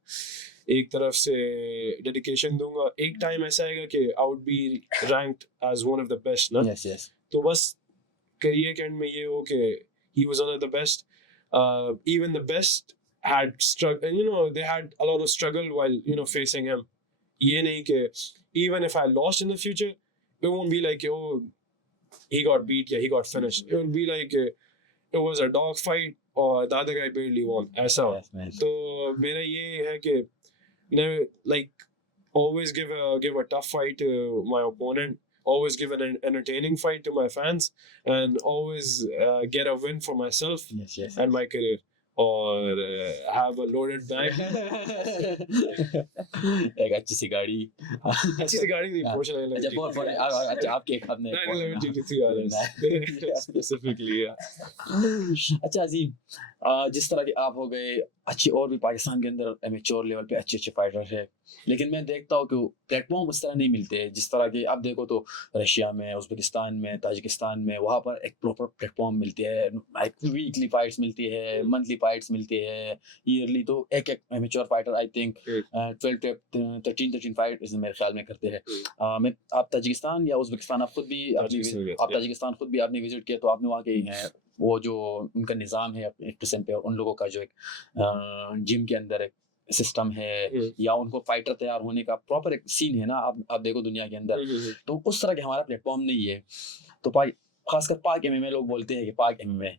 एक तरफ से डेडिकेशन दूंगा, एक टाइम ऐसा आएगा कि I would be ranked as one of the best ना. Yes, yes. तो बस करियर के एंड में ये हो कि he was one of the best. Even the best had struggle, and they had a lot of struggle while facing him. ये नहीं कि even if I lost in the future, it won't be like oh he got beat, yeah, he got finished. It would be like it was a dog fight or the other guy barely won. ऐसा. Yes, man. तो मेरा ये है कि like always give a tough fight to my opponent, always give an entertaining fight to my fans, and always get a win for myself Yes, yes. and my career, or have a loaded bag. एक अच्छी सी गाड़ी. अच्छी सी गाड़ी नहीं, Porsche 911 अच्छा, बहुत अच्छा आपके एक अपने 911 GT3 RS specifically, yeah. अच्छा अजीम, जिस तरह के आप हो गए अच्छी, और भी पाकिस्तान के अंदर एमेच्योर लेवल पे अच्छे फाइटर है, लेकिन मैं देखता हूँ कि प्लेटफॉर्म उस तरह नहीं मिलते. जिस तरह के आप देखो तो रशिया में, उज़्बेकिस्तान में, ताजिकिस्तान में, वहाँ पर एक प्रॉपर प्लेटफॉर्म मिलती है. वीकली फाइट्स मिलती है, मंथली फाइट्स मिलती है, ईयरली. तो एक amateur fighter I think 13 fight मेरे ख्याल में करते हैं. मैं आप ताजिकिस्तान या उज़्बेकिस्तान, आप ताजिकिस्तान खुद भी आपने विजिट किया, तो आपने वहाँ के वो जो उनका निज़ाम है एक किस्म पे, उन लोगों का जो एक जिम के अंदर एक सिस्टम है, या उनको फाइटर तैयार होने का प्रॉपर एक सीन है ना, आप देखो दुनिया के अंदर, तो उस तरह के हमारा प्लेटफॉर्म नहीं है. तो खासकर पाक एमएमए लोग बोलते हैं कि पाक एमएमए,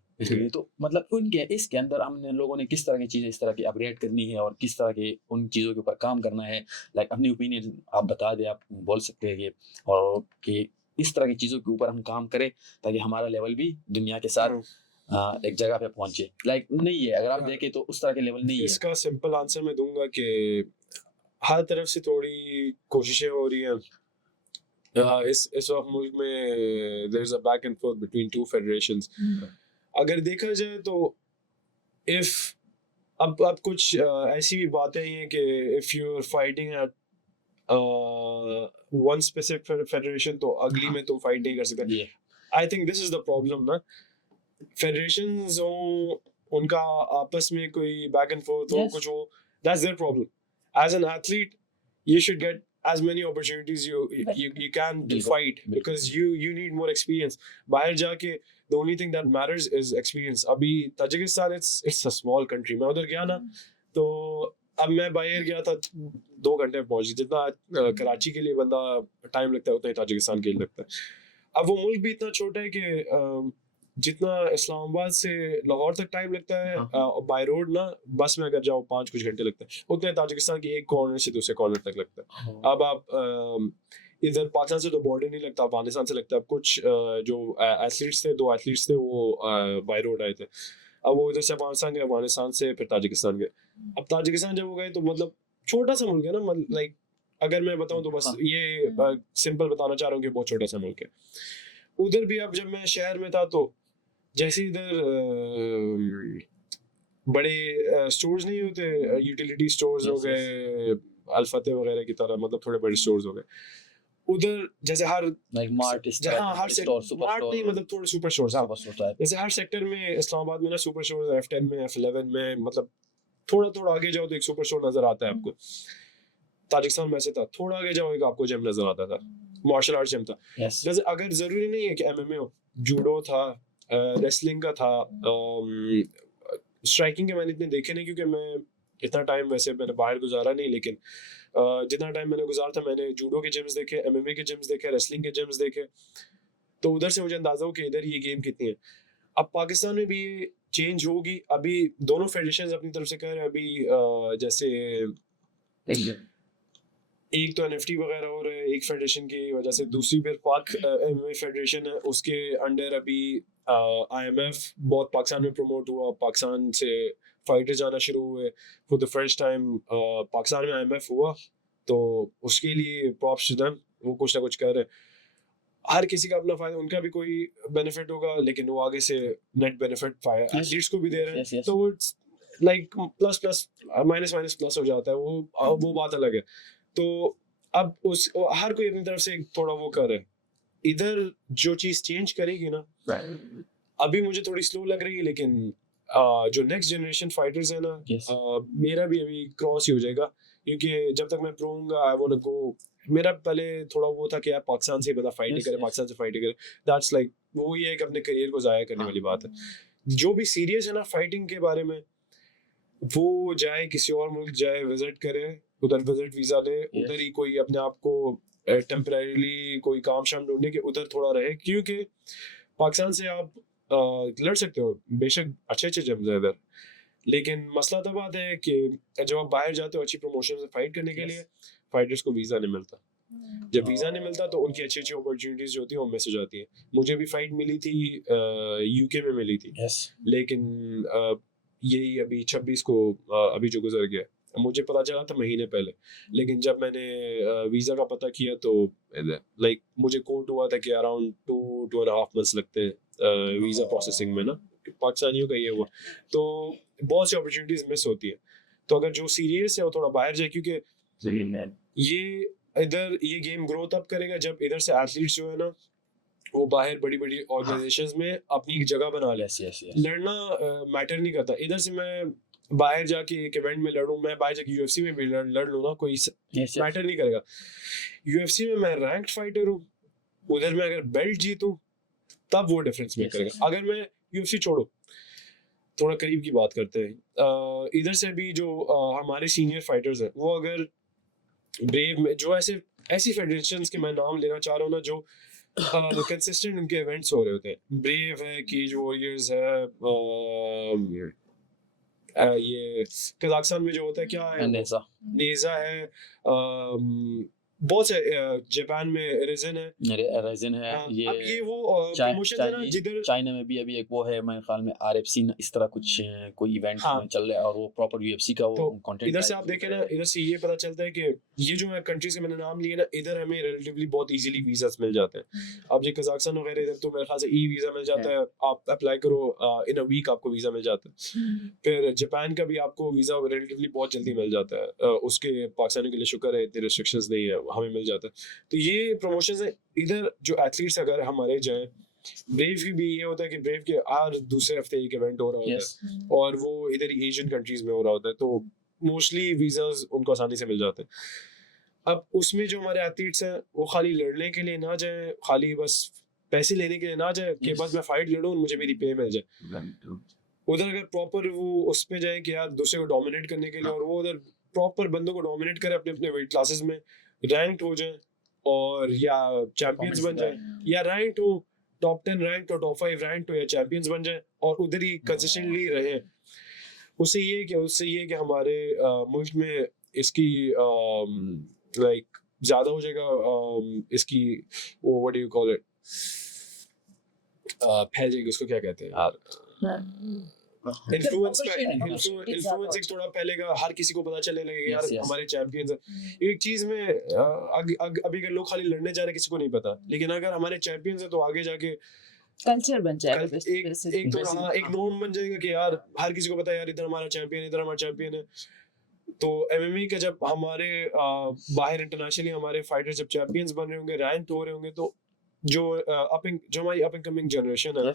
तो मतलब उनके इसके अंदर हमने लोगों ने किस तरह की चीज़ें इस तरह की अपग्रेड करनी है और किस तरह के उन चीज़ों के ऊपर काम करना है. लाइक अपनी ओपिनियन आप बता दें, आप बोल सकते हैं और कि इस तरह की चीज़ों के ऊपर हम काम करें ताकि हमारा लेवल भी दुनिया के साथ एक जगह पे पहुंचे. लाइक नहीं है, अगर आप देखें तो उस तरह के लेवल नहीं है. इसका सिंपल आंसर मैं दूंगा कि हर तरफ से थोड़ी कोशिशें हो रही हैं. इस वक्त मुल्क में there is a back and forth between two federations. अगर देखा जाए तो अब कुछ ऐसी भी बातें हैं कि if you're fighting at one specific federation तो अगली में तुम फाइट नहीं कर सकते. I think this is the problem ना. Federations हो, उनका आपस में कोई back and forth हो, कुछ हो, that's their problem. as an athlete you should get as many opportunities you can to fight because you need more experience. बाहर जाके the only thing that matters is experience. अभी Tajikistan it's a small country. मैं उधर गया ना तो अब मैं बाहर गया था 2 घंटे में पहुंच, जितना कराची के लिए बंदा टाइम लगता है उतना ही ताजिकिस्तान के लिए लगता है. अब वो मुल्क भी इतना छोटा है कि जितना इस्लामाबाद से लाहौर तक टाइम लगता है बाय रोड ना, बस में अगर जाओ 5 कुछ घंटे लगता है, उतना ही ताजिकिस्तान के एक कॉर्नर से दूसरे कॉर्नर तक लगता है. अब आप इधर पाकिस्तान से तो बॉर्डर नहीं लगता, अफगानिस्तान से लगता है. अब कुछ जो एथलीट्स थे, 2 एथलीट्स थे, वो बाय रोड आए थे. अब वो इधर से अफगानिस्तान गए, अफगानिस्तान से फिर ताजिकिस्तान गए. अब ताजिकिस्तान जब वो गए तो मतलब छोटा सा मुल्क है ना, मतलब लाइक अगर मैं बताऊं तो बस ये सिंपल बताना चाह रहा हूँ कि बहुत छोटा सा मुल्क है. उधर भी अब जब मैं शहर में था तो जैसे इधर बड़े स्टोर्स नहीं होते, यूटिलिटी स्टोर्स हो गए अल्फते वगैरह की तरह, मतलब थोड़े बड़े स्टोर्स हो गए उधर. जैसे हर लाइक मार्ट हर स्टोर सुपर मार्ट नहीं, मतलब थोड़े सुपर स्टोर्स. स्टोर जैसे हर सेक्टर में इस्लामाबाद में ना सुपर स्टोर, F10 में, F11 में, मतलब थोड़ा आगे जाओ तो एक सुपर स्टोर नजर आता है आपको. ताजिकिस्तान में ऐसे था, थोड़ा आगे जाओ एक आपको जिम नजर आता था, मार्शल आर्ट जिम था. जैसे अगर जरूरी नहीं है कि MMA हो, जूडो था, रेसलिंग का था, स्ट्राइकिंग के मैंने इतने देखे नहीं क्योंकि मैं इतना टाइम वैसे मैंने बाहर गुजारा नहीं, लेकिन जितना टाइम मैंने गुजारा था मैंने जूडो के जिम्स देखे, MMA के जिम्स देखे, रेसलिंग के जिम्स देखे. तो उधर से मुझे अंदाजा हो कि इधर ये गेम कितनी है. अब पाकिस्तान में भी ये चेंज होगी. अभी दोनों फेडरेशन अपनी तरफ से कह रहे हैं. अभी जैसे एक तो NFT वगैरह हो रहे हैं एक फेडरेशन की वजह से, दूसरी फिर पाक MMA फेडरेशन है, उसके अंडर अभी IMF बहुत पाकिस्तान में प्रमोट हुआ. पाकिस्तान से फाइटर जाना शुरू हुए for the first time. Pakistan में IMF हुआ तो उसके लिए प्रॉप्स टू देम, वो कुछ ना कुछ कर रहे हैं. हर किसी का अपना फायदा, उनका भी कोई बेनिफिट होगा, लेकिन वो आगे से नेट बेनिफिट एथलीट्स को भी दे रहे हैं. तो it's like plus plus minus plus हो जाता है, वो बात अलग है. तो अब उस हर कोई अपनी तरफ से थोड़ा वो कर रहे हैं. इधर जो चीज चेंज करेगी ना, अभी मुझे थोड़ी स्लो लग रही है, लेकिन जो नेक्स्ट जनरेशन फाइटर्स है ना, मेरा भी अभी क्रॉस ही हो जाएगा, क्योंकि जब तक मैं प्रो हूँगा आई वांट टू गो. मेरा पहले थोड़ा वो था कि यार पाकिस्तान से बंदा फाइट करे, पाकिस्तान से फाइट करे. दैट्स लाइक वो ये है कि अपने करियर को जाया करने वाली बात है. जो भी सीरियस है ना फाइटिंग के बारे में, वो जाए किसी और मुल्क जाए, विजिट करे, उधर विजिट वीजा ले, उधर ही कोई अपने आप को टेम्परेरीली कोई काम शाम ढूंढने के उधर थोड़ा रहे. क्योंकि पाकिस्तान से आप लड़ सकते हो, बेशक अच्छे जिम्स है इधर, लेकिन मसला तब आता है कि जब आप बाहर जाते हो अच्छी प्रमोशन से फाइट करने के लिए, फाइटर्स को वीज़ा नहीं मिलता. जब वीज़ा नहीं मिलता तो उनकी अच्छी अपॉर्चुनिटीज जो होती हैं वो मिस हो जाती हैं. मुझे भी फाइट मिली थी, UK में मिली थी, लेकिन यही अभी 26 को अभी जो गुजर गया, मुझे पता चला था महीने पहले, लेकिन जब मैंने वीज़ा का पता किया तो लाइक मुझे कोर्ट हुआ था कि अराउंड 2.5 मंथ्स लगते हैं वीज़ा प्रोसेसिंग में ना, पाकिस्तानियों का ये हुआ. तो बहुत सी अपॉर्चुनिटीज मिस होती है. तो अगर जो सीरियस है वो थोड़ा बाहर जाए, क्योंकि ये इधर ये गेम ग्रो तब करेगा जब इधर से एथलीट्स जो है ना वो बाहर बड़ी बड़ी ऑर्गेनाइजेशंस में अपनी एक जगह बना ले. लड़ना मैटर नहीं करता. इधर से मैं बाहर जाके एक इवेंट में लड़ूं, मैं बाहर जाके UFC में भी लड़ लूं ना, कोई मैटर नहीं करेगा. UFC में मैं रैंक्ड फाइटर हूँ, उधर मैं अगर बेल्ट जीतूं तब वो डिफरेंस मेक करेगा. अगर मैं UFC छोड़ो, थोड़ा करीब की बात करते हैं, इधर से भी जो हमारे सीनियर फाइटर्स हैं, वो अगर ब्रेव में जो ऐसी फेडरेशंस के मैं नाम लेना चाह रहा हूँ ना, जो कंसिस्टेंट उनके इवेंट्स हो रहे होते हैं. ब्रेव है, केज वॉरियर्स है, ये कजाकिस्तान में जो होता है क्या है, नेजा है, बहुत से जापान में रेजन है. ये अब ये वो प्रमोशन है ना, जिधर चाइना में भी अभी एक वो है, मेरे ख्याल में RFC इस तरह कुछ कोई इवेंट चल रहा है, और वो प्रॉपर UFC का वो कंटेंट. इधर से आप देखें ना, इधर से ये पता चलता है कि ये जो कंट्रीज के मैंने नाम लिए ना, इधर हमें रिलेटिवली बहुत इजीली वीजास मिल जाते हैं. अब ये कजाकिस्तान वगैरह इधर तो मेरे ख्याल से वीजा मिल जाता है, आप अप्लाई करो इन अ वीक आपको वीजा मिल जाता है. फिर जापान का भी आपको वीजा रिलेटिवली बहुत जल्दी मिल जाता है. उसके पाकिस्तान के लिए शुक्र है इतने रिस्ट्रिक्शंस नहीं है, हमें मिल जाता है. तो ये प्रमोशंस है. इधर जो एथलीट्स अगर हमारे जाए, ब्रेव की भी ये होता है कि ब्रेव के हर दूसरे हफ्ते एक इवेंट हो रहा होता है, और वो इधर ही एशियन कंट्रीज में हो रहा होता है. तो मोस्टली वीज़ाज उनको आसानी से मिल जाते हैं। अब उसमें जो हमारे एथलीट्स हैं वो खाली लड़ने के लिए ना जाए, खाली बस पैसे लेने के लिए ना जाए कि बस मैं फाइट लड़ूं और मुझे मेरी पे मिल जाए। उधर अगर प्रॉपर वो उस पे जाए कि यार दूसरे को डोमिनेट करने के लिए, और वो उधर प्रॉपर बंदों को डोमिनेट करे अपने अपने वेट क्लासेस में, रैंक्ड हो जाए और या चैंपियंस बन जाए, या रैंक्ड हो टॉप 10 रैंक तो टॉप 5 रैंक तो या चैंपियंस बन जाए और उधर ही कंसिस्टेंटली रहे। उससे ये कि हमारे मुल्क में इसकी लाइक ज्यादा हो जाएगा, इसकी वो what do you call it, फैल जाएगी, उसको क्या कहते हैं यार, इन्फ्लुएंसिंग थोड़ा फैलेगा, हर किसी को पता चलने लगेगा यार हमारे चैंपियंस हैं। एक चीज में अभी अगर लोग खाली लड़ने जा रहे हैं किसी को नहीं पता, लेकिन अगर हमारे चैंपियंस हैं तो आगे जाके कल्चर बन जाएगा, एक नॉर्म बन जाएगा कि यार हर किसी को पता है यार इधर हमारा चैंपियन है, इधर हमारा चैंपियन है। तो एमएमए का जब हमारे बाहर इंटरनेशनली हमारे फाइटर्स जब चैंपियंस बन रहे होंगे, रैंक हो रहे होंगे, तो जो हमारी अप एंड कमिंग जनरेशन है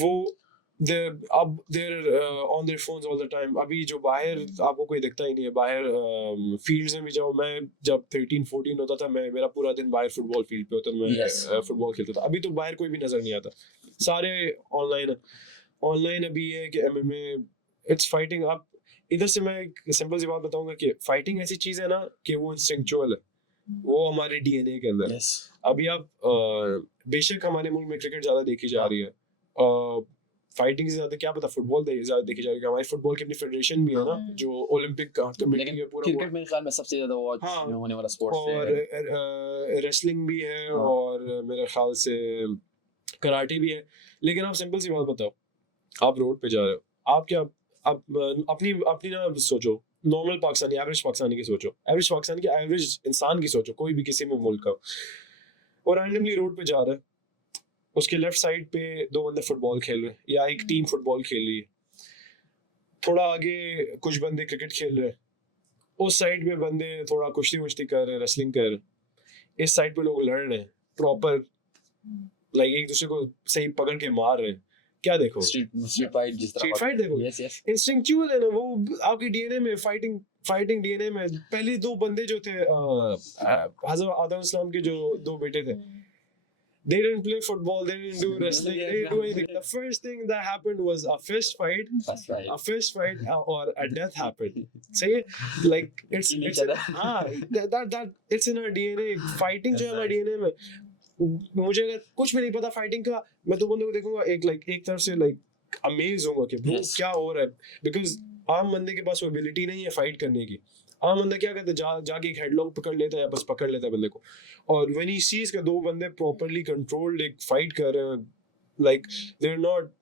वो they're on their phones all the time। अभी जो बाहर आपको कोई दिखता ही नहीं है। बाहर फील्ड्स में भी जाओ, मैं जब 13-14 होता था, मेरा पूरा दिन बाहर फुटबॉल फील्ड पे होता था, मैं फुटबॉल खेलता था। अभी तो बाहर कोई भी नजर नहीं आता, सारे ऑनलाइन अभी है कि एमएमए इट्स फाइटिंग। आप इधर से मैं एक सिंपल सी बात बताऊंगा कि फाइटिंग ऐसी चीज है ना कि वो इंस्टिंक्चुअल है, वो हमारे डीएनए के अंदर। अभी आप बेशक हमारे मुल्क में क्रिकेट ज्यादा देखी जा रही है, फाइटिंग से ज्यादा क्या पता फुटबॉल ज्यादा देखी जा रही है। हमारी फुटबॉल की अपनी फेडरेशन भी है ना, जो ओलंपिक कमेटी है पूरा, क्रिकेट मेरे ख्याल में सबसे ज्यादा वॉच होने वाला स्पोर्ट्स है, और रेसलिंग भी है, और मेरे ख्याल से कराटे भी है। लेकिन आप सिंपल सी बात बताओ, आप रोड पे जा रहे हो, आप क्या आप अपनी ना सोचो, नॉर्मल पाकिस्तानी, एवरेज पाकिस्तानी की सोचो, एवरेज पाकिस्तानी की, एवरेज इंसान की सोचो, कोई भी किसी भी मुल्क का, और रैंडमली रोड पे जा रहा है, उसके लेफ्ट साइड पे दो बंदे फुटबॉल खेल रहे हैं या एक टीम फुटबॉल खेल रही है, थोड़ा आगे कुछ बंदे क्रिकेट खेल रहे हैं, उस साइड पे बंदे थोड़ा कुश्ती कर रहे हैं, रेसलिंग कर रहे हैं, इस साइड पे लोग लड़ रहे हैं प्रॉपर, लाइक एक दूसरे को सही पकड़ के मार रहे हैं। क्या देखो, स्ट्रीट फाइट, जिस तरह स्ट्रीट फाइट देखो, इंस्टिंक्चुअल है ना वो, आपकी डीएनए में फाइटिंग डीएनए में। पहले दो बंदे जो थे हज़रत आदम इस्लाम के जो दो बेटे थे, they didn't play football, they didn't do wrestling, they didn't do anything. The first thing that happened was a fist fight, or a death happened. Say like it's it's in our DNA. Fighting जो है हमारे DNA में, मुझे अगर कुछ भी नहीं पता फाइटिंग का, मैं तो बंदे को देखूंगा एक तरफ से अमेज होऊंगा कि ब्रो क्या हो रहा है, बिकॉज आम बंदे के पास वो एबिलिटी नहीं है फाइट करने की। आम बंदा क्या करता है, जाके एक हेडलॉक पकड़ लेता है या बस पकड़ लेता है बंदे को, और व्हेन ही सीज के दो बंदे प्रॉपर्ली कंट्रोल्ड एक फाइट कर रहे हैं, like they are not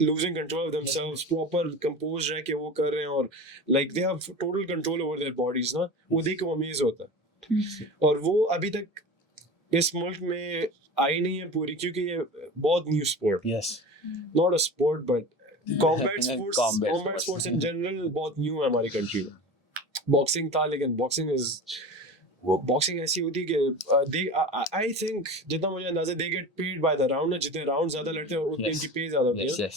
losing control of themselves, proper composed रह के वो कर रहे हैं, और like they have total control over their bodies ना, वो देख के वो अमेज होता है। और वो अभी तक इस मुल्क में आई नहीं है पूरी, क्योंकि ये बहुत new sport, not a sport but combat sports in general बहुत न्यू है हमारी कंट्री में। बॉक्सिंग था, लेकिन बॉक्सिंग ऐसी होती है कि आई थिंक जितना मुझे अंदाजा, they get paid by the round, जितने राउंड ज्यादा लड़ते हैं उतनी इनकी पे ज्यादा होती है।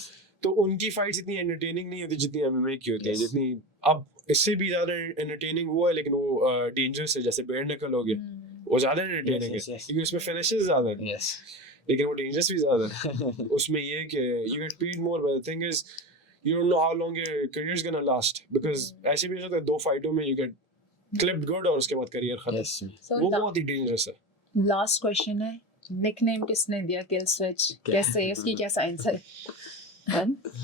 तो उनकी फाइट्स इतनी एंटरटेनिंग नहीं होती जितनी एमएमए की होती है, जितनी अब इससे भी ज्यादा एंटरटेनिंग वो है, लेकिन वो डेंजरस है। जैसे बेयर नकल हो गया, वो ज्यादा एंटरटेनिंग है क्योंकि उसमें फिनिशेस ज्यादा हैं, लेकिन वो डेंजरस भी ज्यादा है। उसमें ये है कि you get paid more, but the thing is you don't know how long your career is gonna last, because ऐसे भी हो सकता है दो फाइटों में you get clipped good और उसके बाद करियर खत्म। वो बहुत ही डेंजरस है। लास्ट क्वेश्चन है, निकनेम किसने दिया किल स्विच, कैसे, उसकी क्या साइंस है?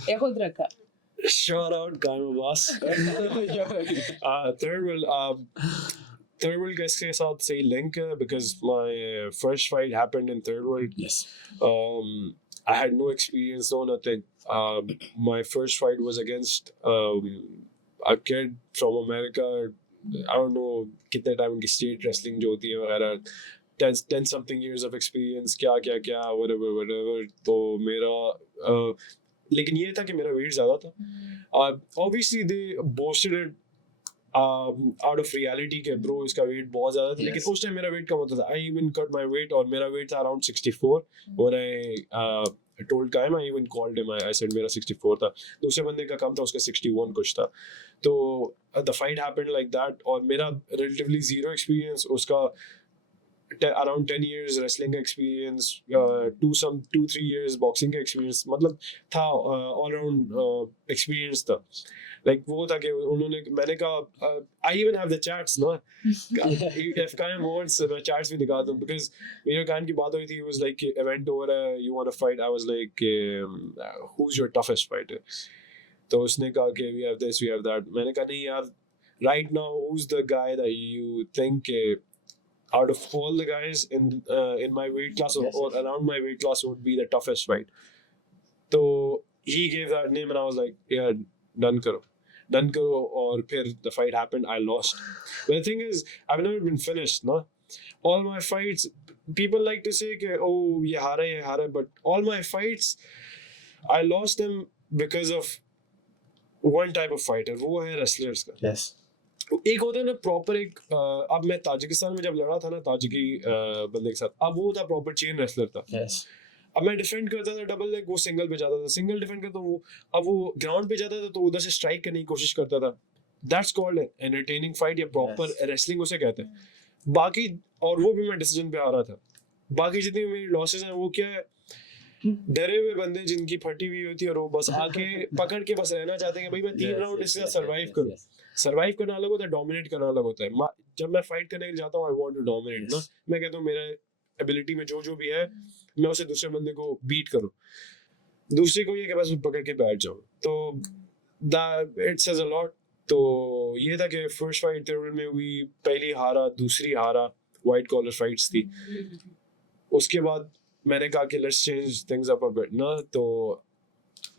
ये खुद रखा। Shout out Kaimu boss। Third world का इसके साथ सही लिंक है, because my first fight happened in third world। I had no experience, no nothing। My first fight was against a kid from America। I don't know कितने time उनकी state wrestling जो होती है वगैरह, 10 something years of experience, क्या whatever। तो मेरा लेकिन ये था कि मेरा वेट ज़्यादा था। Obviously they boasted it out of reality के ब्रो इसका वेट बहुत ज़्यादा था, लेकिन उस टाइम मेरा वेट कम होता था। I even cut my weight और मेरा वेट था around 64 when I told Kaim, I even called him. I said मेरा 64 था, दूसरे बंदे का कम था, उसका 61 कुछ था. तो the fight happened like that. और मेरा relatively zero experience, उसका around 10 years wrestling experience, 2-3 years boxing का experience, मतलब था all around experience था. Like वो था कि उन्होंने, मैंने कहा I even have the chats, no? If Kaim wants, मैं chats भी दिखा दूँ, because मेरे कान की बात हुई थी. He was like event over है, you want to fight? I was like who's your toughest fighter? तो उसने कहा कि we have this, we have that. मैंने कहा नहीं यार, right now who's the guy that you think out of all the guys in my weight class or around my weight class would be the toughest fight? So he gave that name and I was like, yeah, done karo. और फिर the fight happened, I lost. But the thing is, I've never been finished, no? All my fights, people like to say कि oh ये हारा है, but all my fights I lost them because of one type of fighter, वो है wrestlers का. Yes. एक होता है ना प्रॉपर एक अब मैं ताजिकिस्तान में जब लड़ा था ना ताजिकी बंदे के साथ, अब वो था प्रॉपर चेन रेसलर था. Yes. अब मैं डिफेंड करता था डबल लेग, वो सिंगल पे जाता था, सिंगल डिफेंड करता वो, अब वो ग्राउंड पे जाता था तो उधर से स्ट्राइक करने की कोशिश करता था. दैट्स कॉल्ड एंटरटेनिंग फाइट या प्रॉपर रेसलिंग उसे कहते हैं. बाकी और वो भी मैं डिसीजन पे आ रहा था. बाकी जितनी मेरी लॉसेस हैं वो क्या है, डरे हुए बंदे जिनकी फटी हुई होती है और वो बस आके पकड़ के बस रहना चाहते हैं कि भाई मैं 3 राउंड इसके साथ सर्वाइव करूं. सर्वाइव करना अलग होता है, डोमिनेट करना अलग होता है. जब मैं फाइट करने के लिए जाता हूं, आई वांट टू डोमिनेट ना. मैं कहता हूं मेरा एबिलिटी में जो भी है मैं उसे दूसरे बंदे को बीट करूं. दूसरे को ये कि बस पकड़ के बैठ जाऊं. तो इट सेज अ लॉट. तो ये था कि फर्स्ट फाइट तिरुवल में हुई, पहली हारा, दूसरी हारा, वाइट कॉलर फाइट्स थी. उसके बाद मैंने कहा कि let's change things up a bit ना. तो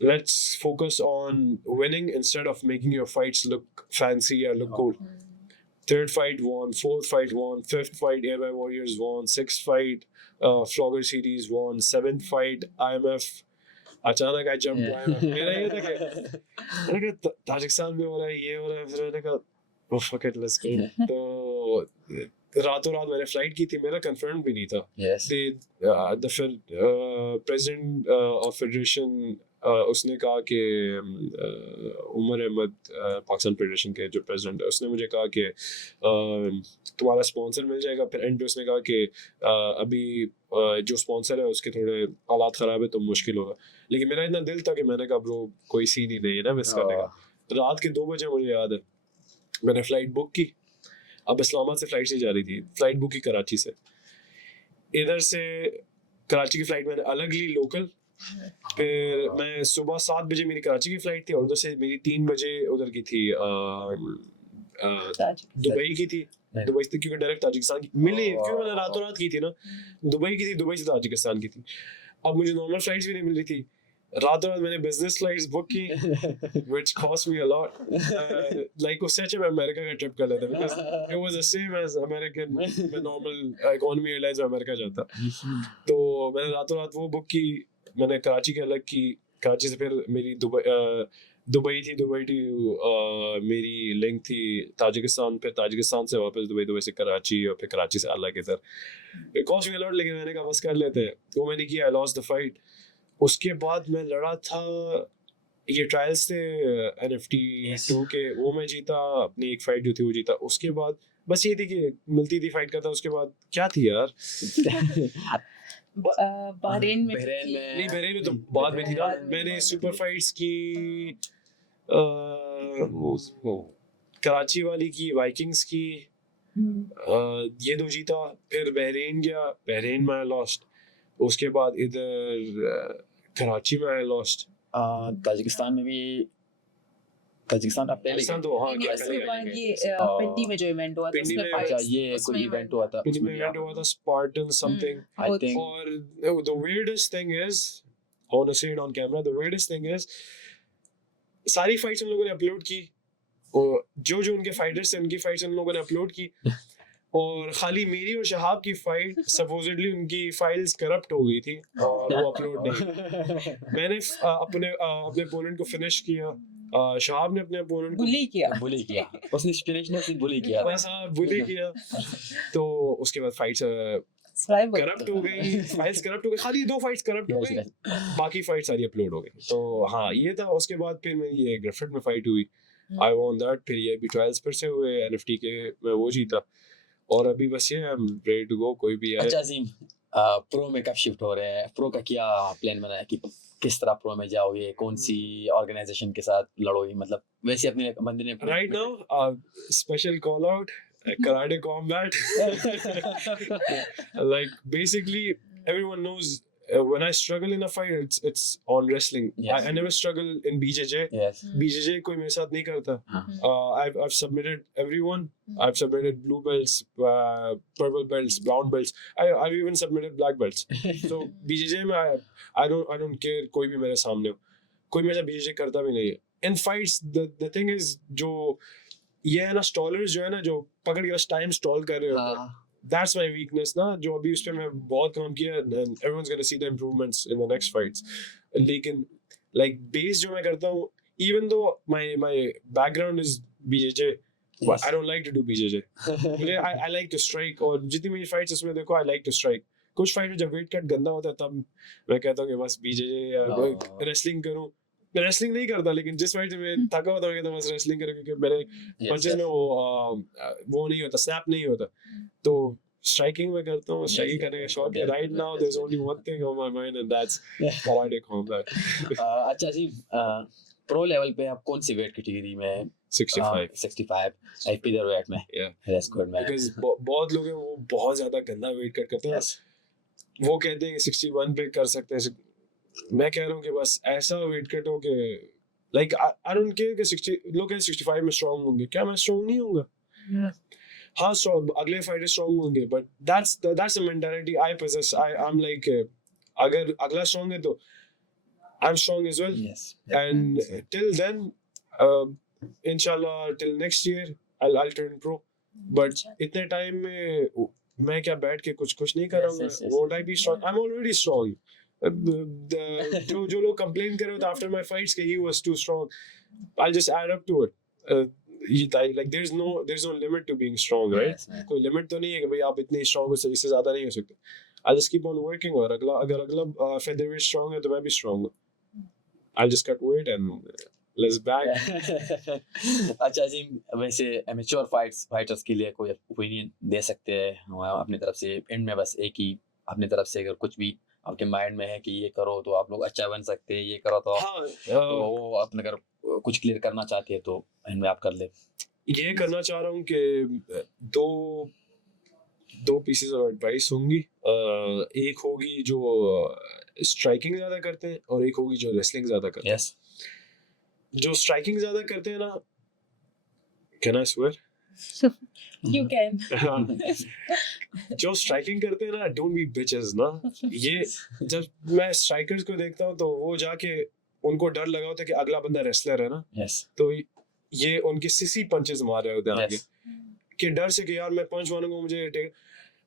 let's focus on winning instead of making your fights look fancy or look cool. Third fight won, fourth fight won, fifth fight Airby Warriors won, sixth fight Flogger Series won, seventh fight IMF. अचानक I jumped to IMF. मेरा ये था कि मैंने कहा Tajikistan में हो रहा है, ये हो रहा है, फिर मैंने कहा oh fuck it, let's go. तो रातों रात मैंने फ्लाइट की थी, मेरा कंफर्म भी नहीं था. Yes. The president of federation उसने कहा कि उमर अहमद पाकिस्तान फेडरेशन के जो प्रेसिडेंट है, उसने मुझे कहा कि तुम्हारा स्पॉन्सर मिल जाएगा. फिर एंड पे उसने कहा कि अभी जो स्पॉन्सर है उसके थोड़े हालात ख़राब है तो मुश्किल होगा. लेकिन मेरा इतना दिल था कि मैंने कहा ब्रो कोई सीन ही नहीं है ना मिस करने का. रात के 2 बजे मुझे याद है मैंने फ़्लाइट बुक की. अब इस्लामाबाद से फ़्लाइट से जा रही थी, फ़्लाइट बुक की कराची से. इधर से कराची की फ़्लाइट मैंने अलग ली लोकल. फिर मैं सुबह 7 बजे मेरी कराची की फ्लाइट थी और उधर से मेरी 3 बजे उधर की थी दुबई की थी. दुबई से क्योंकि डायरेक्ट ताजिकिस्तान की मिली, क्योंकि मैंने रातों रात की थी ना. दुबई की थी, दुबई से ताजिकिस्तान की थी. अब मुझे नॉर्मल फ्लाइट्स भी नहीं मिल रही थी. रातों रात मैंने बिजनेस फ्लाइट्स बुक की which cost me a lot. Like उससे अच्छा मैं अमेरिका का ट्रिप कर लेता because it was the same as American. मैं नॉर्मल इकोनॉमी एयरलाइंस में अमेरिका जाता. तो मैंने रातों रात वो बुक की. मैंने कराची के अलग की. कराची से फिर मेरी दुबई थी. दुबई टू मेरी लिंक थी ताजिकिस्तान. फिर ताजिकिस्तान से वापस दुबई, दुबई से कराची और फिर कराची से अलग इधर. It cost me a lot, लेकिन मैंने कहा बस कर लेते हैं. तो मैंने किया, आई लॉस्ट द फाइट. उसके बाद मैं लड़ा था, ये ट्रायल्स थे NFT 2 के, वो मैं जीता. अपनी एक फाइट जो थी वो जीता. उसके बाद बस ये थी कि मिलती थी फाइट करता. उसके बाद क्या थी यार, बहरीन में नहीं बहरीन में तो बाद में थी ना. मैंने सुपर फाइट्स की कराची वाली की, वाइकिंग्स की, ये 2 जीता. फिर बहरीन गया, बहरीन में लॉस्ट. उसके बाद इधर कराची में आई लॉस्ट. ताजिकिस्तान में भी, ताजिकिस्तान आप पहले पाकिस्तान तो हाँ क्या उसके बाद ये पिंडी में जो इवेंट हुआ था पिंडी उसमें में, अच्छा fights- ये उसमें कोई इवेंट हुआ था पिंडी में उसमें इवेंट हुआ था स्पार्टन समथिंग. I think. और the weirdest thing is, I want to say it on camera, the weirdest thing is सारी फाइट्स उन लोगों ने अपलोड की और जो जो उनके फाइटर्स थे उनकी फाइट्स उन लोगों ने अपलोड की. और खाली मेरी और शहाब की फाइट सपोजिटली उनकी फाइल्स करप्ट हो गई थी और वो अपलोड नहीं. मैंने अपने अपोनेंट को फिनिश किया. शहाब ने अपने अपोनेंट को बुली किया. उसने फिनिश ने बुली किया. बस हाँ बुली किया. तो उसके बाद फाइट्स करप्ट हो गई, फाइल्स करप्ट हो गई, खाली 2 फाइट्स करप्ट हो गई, बाकी फाइट सारी अपलोड हो गई। तो हाँ ये था। उसके बाद फिर मेरी ये ग्रिफिट में फाइट हुई, आई वॉन दैट। फिर ये भी ट्रायल्स पर से हुए NFT के, मैं वो जीता। और अभी बस ये I am ready to go, कोई भी आए। अच्छा अजीम, प्रो में कब शिफ्ट हो रहे हैं? प्रो का क्या प्लान बना है कि किस तरह प्रो में जाओगे, कौन सी ऑर्गेनाइजेशन के साथ लड़ोगे? मतलब वैसे अपने बंदे ने Right now, special call out, karate combat. Like basically, everyone knows when I struggle in a fight, it's on wrestling. Yes. I never struggle in BJJ. Yes. BJJ कोई मेरे साथ नहीं करता. I've submitted everyone. I've submitted blue belts, purple belts, brown belts. I've even submitted black belts. So BJJ में I don't care कोई भी मेरे सामने हो. कोई मेरे साथ BJJ करता भी नहीं है. In fights, the thing is जो ये है ना, स्टॉलर्स जो है ना, जो पकड़ के बस टाइम स्टॉल कर रहे होते हैं, that's my weakness ना, जो अभी उस पे मैं बहुत काम किया, and everyone's gonna see the improvements in the next fights. लेकिन like base जो मैं करता हूँ, even though my background is BJJ, but I don't like to do BJJ. मुझे I like to strike, और जितनी मेरी fights उसमें देखो I like to strike. कुछ fight में जब weight cut गंदा होता है तब मैं कहता हूँ कि बस BJJ या wrestling करूँ। मैं रेसलिंग नहीं करता, लेकिन जिस फाइट में थका होता है तो बस रेसलिंग करूँ, क्योंकि मेरे पंचेस में वो नहीं होता, स्नैप नहीं होता। तो स्ट्राइकिंग में करता हूँ, स्ट्राइकिंग करने का shot. Right now there is only one thing on my mind and that's karate combat. अच्छा जी, प्रो लेवल पे आप कौन सी वेट कैटेगरी में? 65 FP वेट में। That's good man. बिकॉज़ बहुत लोग हैं वो बहुत ज्यादा गंदा वेट कट करते हैं, वो कहते हैं 61 पे कर सकते हैं। मैं कह रहा हूँ कि बस ऐसा वेट कट हो कि लाइक आई डोंट केयर कि 60 लोग 65 में स्ट्रांग होंगे, क्या मैं स्ट्रांग नहीं होऊंगा? हाँ स्ट्रांग, अगले फाइटर स्ट्रांग होंगे, but that's the mentality I possess. I am like अगर अगला स्ट्रांग है तो I am strong as well, and till then इंशाल्लाह till next year I turn pro. But इतने टाइम में मैं क्या बैठ के कुछ नहीं कर रहा हूँ? Won't I B strong? I am already strong. जो लोग कंप्लेन कर रहे होते आफ्टर माय फाइट्स कि he was too strong, I'll just add up to it. Like there's no limit to being strong, right? कोई लिमिट तो नहीं है कि भाई आप इतने स्ट्रांग हो, इससे ज्यादा नहीं हो सकते। I'll just keep on working, और अगर अगला featherweight strong है तो मैं भी strong हूँ। I'll just cut weight and let's back. अच्छा जी, वैसे एमेच्योर फाइटर्स के लिए कोई ओपिनियन दे सकते हैं अपनी तरफ से? एंड में बस एक ही अपनी तरफ से अगर कुछ भी आपके माइंड में है कि ये करो तो आप लोग अच्छा बन सकते हैं, ये करो तो तो वो अपने अगर कुछ क्लियर करना चाहते हैं तो इनमें आप कर ले। ये करना चाह रहा हूँ कि दो पीसेस ऑफ एडवाइस होंगी। एक होगी जो स्ट्राइकिंग ज्यादा करते हैं, और एक होगी जो रेसलिंग ज्यादा करते हैं। जो स्ट्राइकिंग ज्यादा करते हैं ना, can I swear? You can. जो स्ट्राइकिंग करते हैं ना, डोंट बी बिचेस ना। ये जब मैं स्ट्राइकर्स को देखता हूँ तो वो जाके उनको डर लगा होता है कि अगला बंदा रेसलर है ना, तो ये उनके सिसी पंचेस मार रहे होते हैं आगे कि डर से कि यार मैं पंच मारूंगा मुझे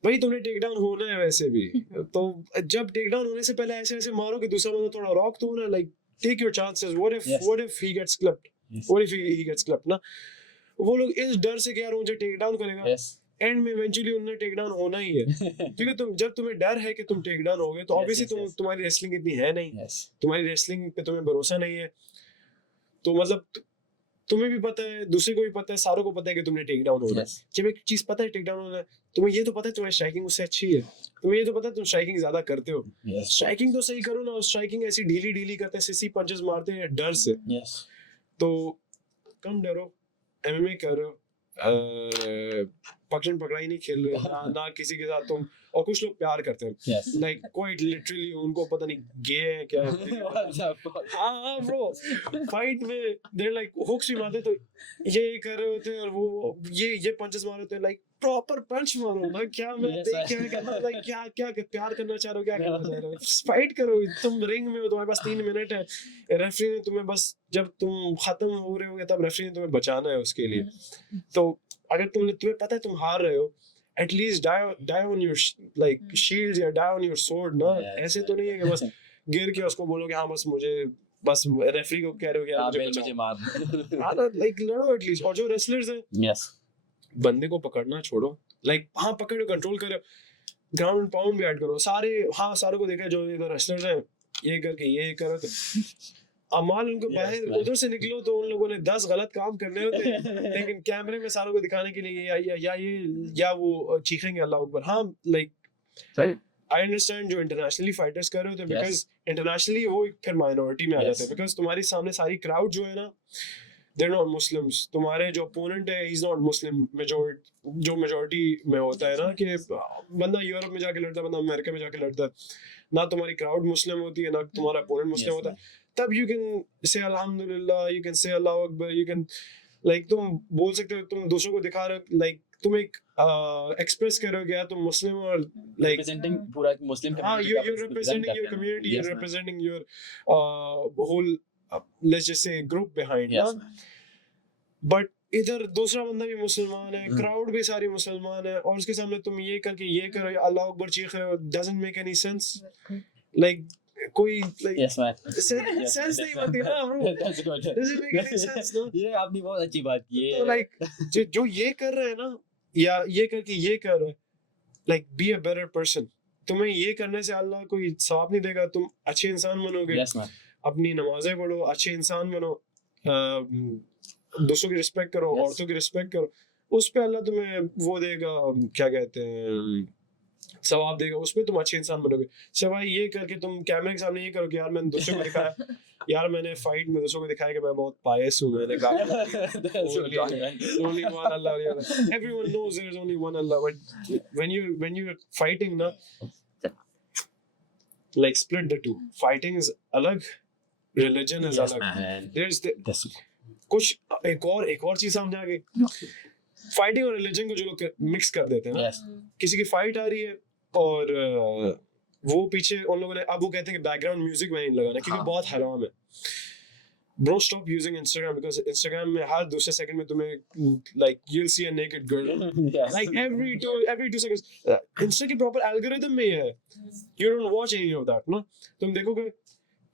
भाई तुमने टेक डाउन होना है वैसे भी। तो जब टेक डाउन होने से पहले ऐसे मारो कि दूसरा बंदा थोड़ा रॉक तो ना, like take your chances. What if he gets clipped, what if he gets clipped ना। वो लोग इस डर से कि यार मुझे टेक डाउन करेगा, एंड में इवेंचुअली उन्हें टेक डाउन होना ही है। क्योंकि जब तुम्हें डर है कि तुम टेक डाउन होगे तो ऑब्वियसली तुम्हारी रेसलिंग इतनी है नहीं, तुम्हारी रेसलिंग पे तुम्हें भरोसा नहीं है। तो मतलब तुम्हें भी पता है, दूसरे को भी पता है, सारों को पता है कि तुमने टेक डाउन होना है। जब एक चीज पता है टेक डाउन होना है, तुम्हें ये तो पता है तुम्हारी स्ट्राइकिंग उससे अच्छी है, तुम्हें ये तो पता है तुम स्ट्राइकिंग ज्यादा करते हो, स्ट्राइकिंग तो सही करो ना। स्ट्राइकिंग ऐसी ढीली करते हैं, सिसी पंचेस मारते हैं डर से। तो कम डरो, एमएमए करो, पकड़न पकड़ाई नहीं खेल रहे ना किसी के साथ तुम। और कुछ लोग प्यार करते हैं, लाइक क्वाइट लिटरली उनको पता नहीं गे है क्या। हाँ ब्रो, फाइट में देर लाइक हुक्स भी मारते तो ये कर रहे होते हैं, और वो ये पंचेस मार रहे होते हैं, लाइक प्रॉपर पंच मारो ना। क्या मैं क्या करना, लाइक क्या प्यार करना चाह रहे हो, क्या करना चाह रहे हो? फाइट करो। तुम रिंग में हो, तुम्हारे पास 3 मिनट है, रेफरी ने तुम्हें बस जब तुम खत्म हो रहे होगे तब रेफरी ने तुम्हें बचाना है उसके लिए। तो अगर तुम्हें पता है तुम हार रहे हो, at least die on your like shields या die on your sword ना। ऐसे तो नहीं है कि बस गिर के उसको बोलो कि हाँ बस रेफरी को कह रहे हो कि यार मुझे मार। हाँ लाइक लड़ो एटलीस्ट। और जो रेसलर्स हैं, बंदे को पकड़ना छोड़ो, लाइक हाँ पकड़ो, कंट्रोल करो, ग्राउंड पाउंड भी ऐड करो सारे। हाँ सारों को देखा है जो इधर रेसलर्स हैं ये करके ये करो तो अमाल उनको Yes, बाहर man. उधर से निकलो तो उन लोगों ने 10 गलत काम करने होते हैं लेकिन कैमरे में सारों को दिखाने के लिए या वो चीखेंगे अल्लाह अकबर। हाँ लाइक Right. आई अंडरस्टैंड जो इंटरनेशनली फाइटर्स कर रहे होते हैं Yes. बिकॉज इंटरनेशनली वो फिर माइनॉरिटी में आ Yes. जाते हैं बिकॉज तुम्हारे सामने सारी क्राउड जो है ना they're not Muslims। तुम्हारे जो ओपोनेंट है he's not Muslim। मेजॉरिटी में होता है ना कि बंदा यूरोप में जाके लड़ता है बंदा अमेरिका में जाके लड़ता है ना तुम्हारी क्राउड मुस्लिम होती है ना तुम्हारा ओपोनेंट मुस्लिम Yes, होता man. है तब you can say अल्हम्दुलिल्लाह you can say Allah Akbar you can like तुम बोल सकते हो तुम दूसरों को दिखा रहे हो like तुम एक एक्सप्रेस करोगे यार तुम मुस्लिम और like Representing पूरा मुस्लिम हाँ community का you're represent representing your करते हैं। community Yes, you're man. representing your whole let's just say group behind Yes, ना man. बट इधर दूसरा बंदा भी मुसलमान है हम्म। क्राउड भी सारी मुसलमान है और उसके सामने तुम ये करके ये करो या अल्लाह अकबर चीख रहे हो doesn't make any sense like कोई लाइक Yes, man. सेंस नहीं बनती ना bro That's good. Doesn't make any sense ना ये आपने बहुत अच्छी बात की तो है। लाइक जो ये कर रहे हैं ना या ये करके ये कर रहे हैं like be a better person. तुम्हें ये करने से अल्लाह कोई सवाब नहीं देगा तुम अच्छे इंसान बनोगे Yes, man. अपनी नमाजें पढ़ो अच्छे इंसान बनो दूसरों की रिस्पेक्ट करो Yes. औरतों की रिस्पेक्ट करो उस पे अल्लाह तुम्हें वो देगा क्या कहते हैं सवाब देगा उसमें तुम अच्छे इंसान बनोगे। सिवाय ये करके तुम कैमरे के सामने ये करो कि यार मैंने दूसरों को दिखाया यार मैंने फाइट में दूसरों को दिखाया कि मैं बहुत पायस हूँ मैंने कहा That's what I'm saying. only one Allah everyone knows there is only one Allah but when you're fighting ना like split the two fighting is अलग religion is Yes, अलग man. there's That's कुछ एक और चीज समझ आ गई फाइटिंग और रिलीजन को जो लोग मिक्स कर देते हैं ना yes. किसी की फाइट आ रही है और वो पीछे उन लोगों ने अब वो कहते हैं कि बैकग्राउंड म्यूजिक में नहीं लगाना क्योंकि हाँ। बहुत हराम है। Bro, stop using Instagram because Instagram में हर दूसरे सेकंड में तुम्हें like you'll see a naked girl Yes. like every 2 seconds Insta की proper algorithm में ही है you don't watch any of that ना तुम देखोगे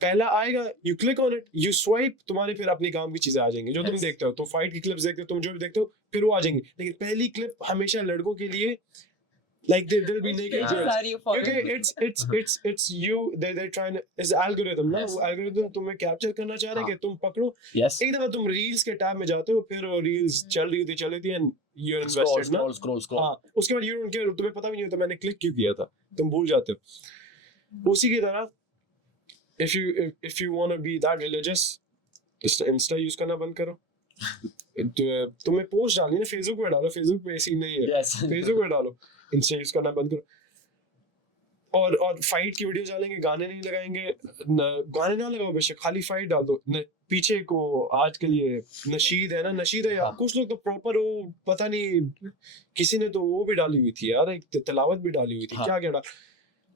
पहला आएगा you click on it you swipe तुम्हारे फिर अपनी काम की चीजें आ जाएंगी जो तुम Yes. देखते हो तुम फाइट की क्लिप्स देखते हो तुम जो भी देखते हो फिर वो आ जाएंगी लेकिन पहली क्लिप हमेशा लड़कों के लिए like they'll be naked हाँ। girls सारी follow क्योंकि it's you they're trying to it's algorithm ना Yes. वो algorithm तुम्हें कैप्चर करना चाह रहा है हाँ। कि तुम पकड़ो Yes. एक दफा तुम रील्स के टैब में जाते हो फिर वो रील्स चल रही थी एंड you're Scroll, invested ना scroll. हाँ उसके बाद you don't care तुम्हें पता भी नहीं होता मैंने क्लिक क्यों किया था तुम भूल जाते हो। उसी की तरह if you want to be that religious Insta use करना बंद करो तुम्हें पोस्ट डालनी है फेसबुक पे डालो फेसबुक पे ऐसी नहीं है Yes. फेसबुक पे डालो इंस्टा यूज करना बंद करो और फाइट की वीडियो डालेंगे गाने नहीं लगाएंगे गाने ना लगाओ बेशक खाली फाइट डाल दो पीछे को आज के लिए नशीद है ना नशीद है यार हाँ। कुछ लोग तो प्रॉपर वो पता नहीं किसी ने तो वो भी डाली हुई थी यार एक तिलावत भी डाली हुई थी हाँ। क्या क्या डाल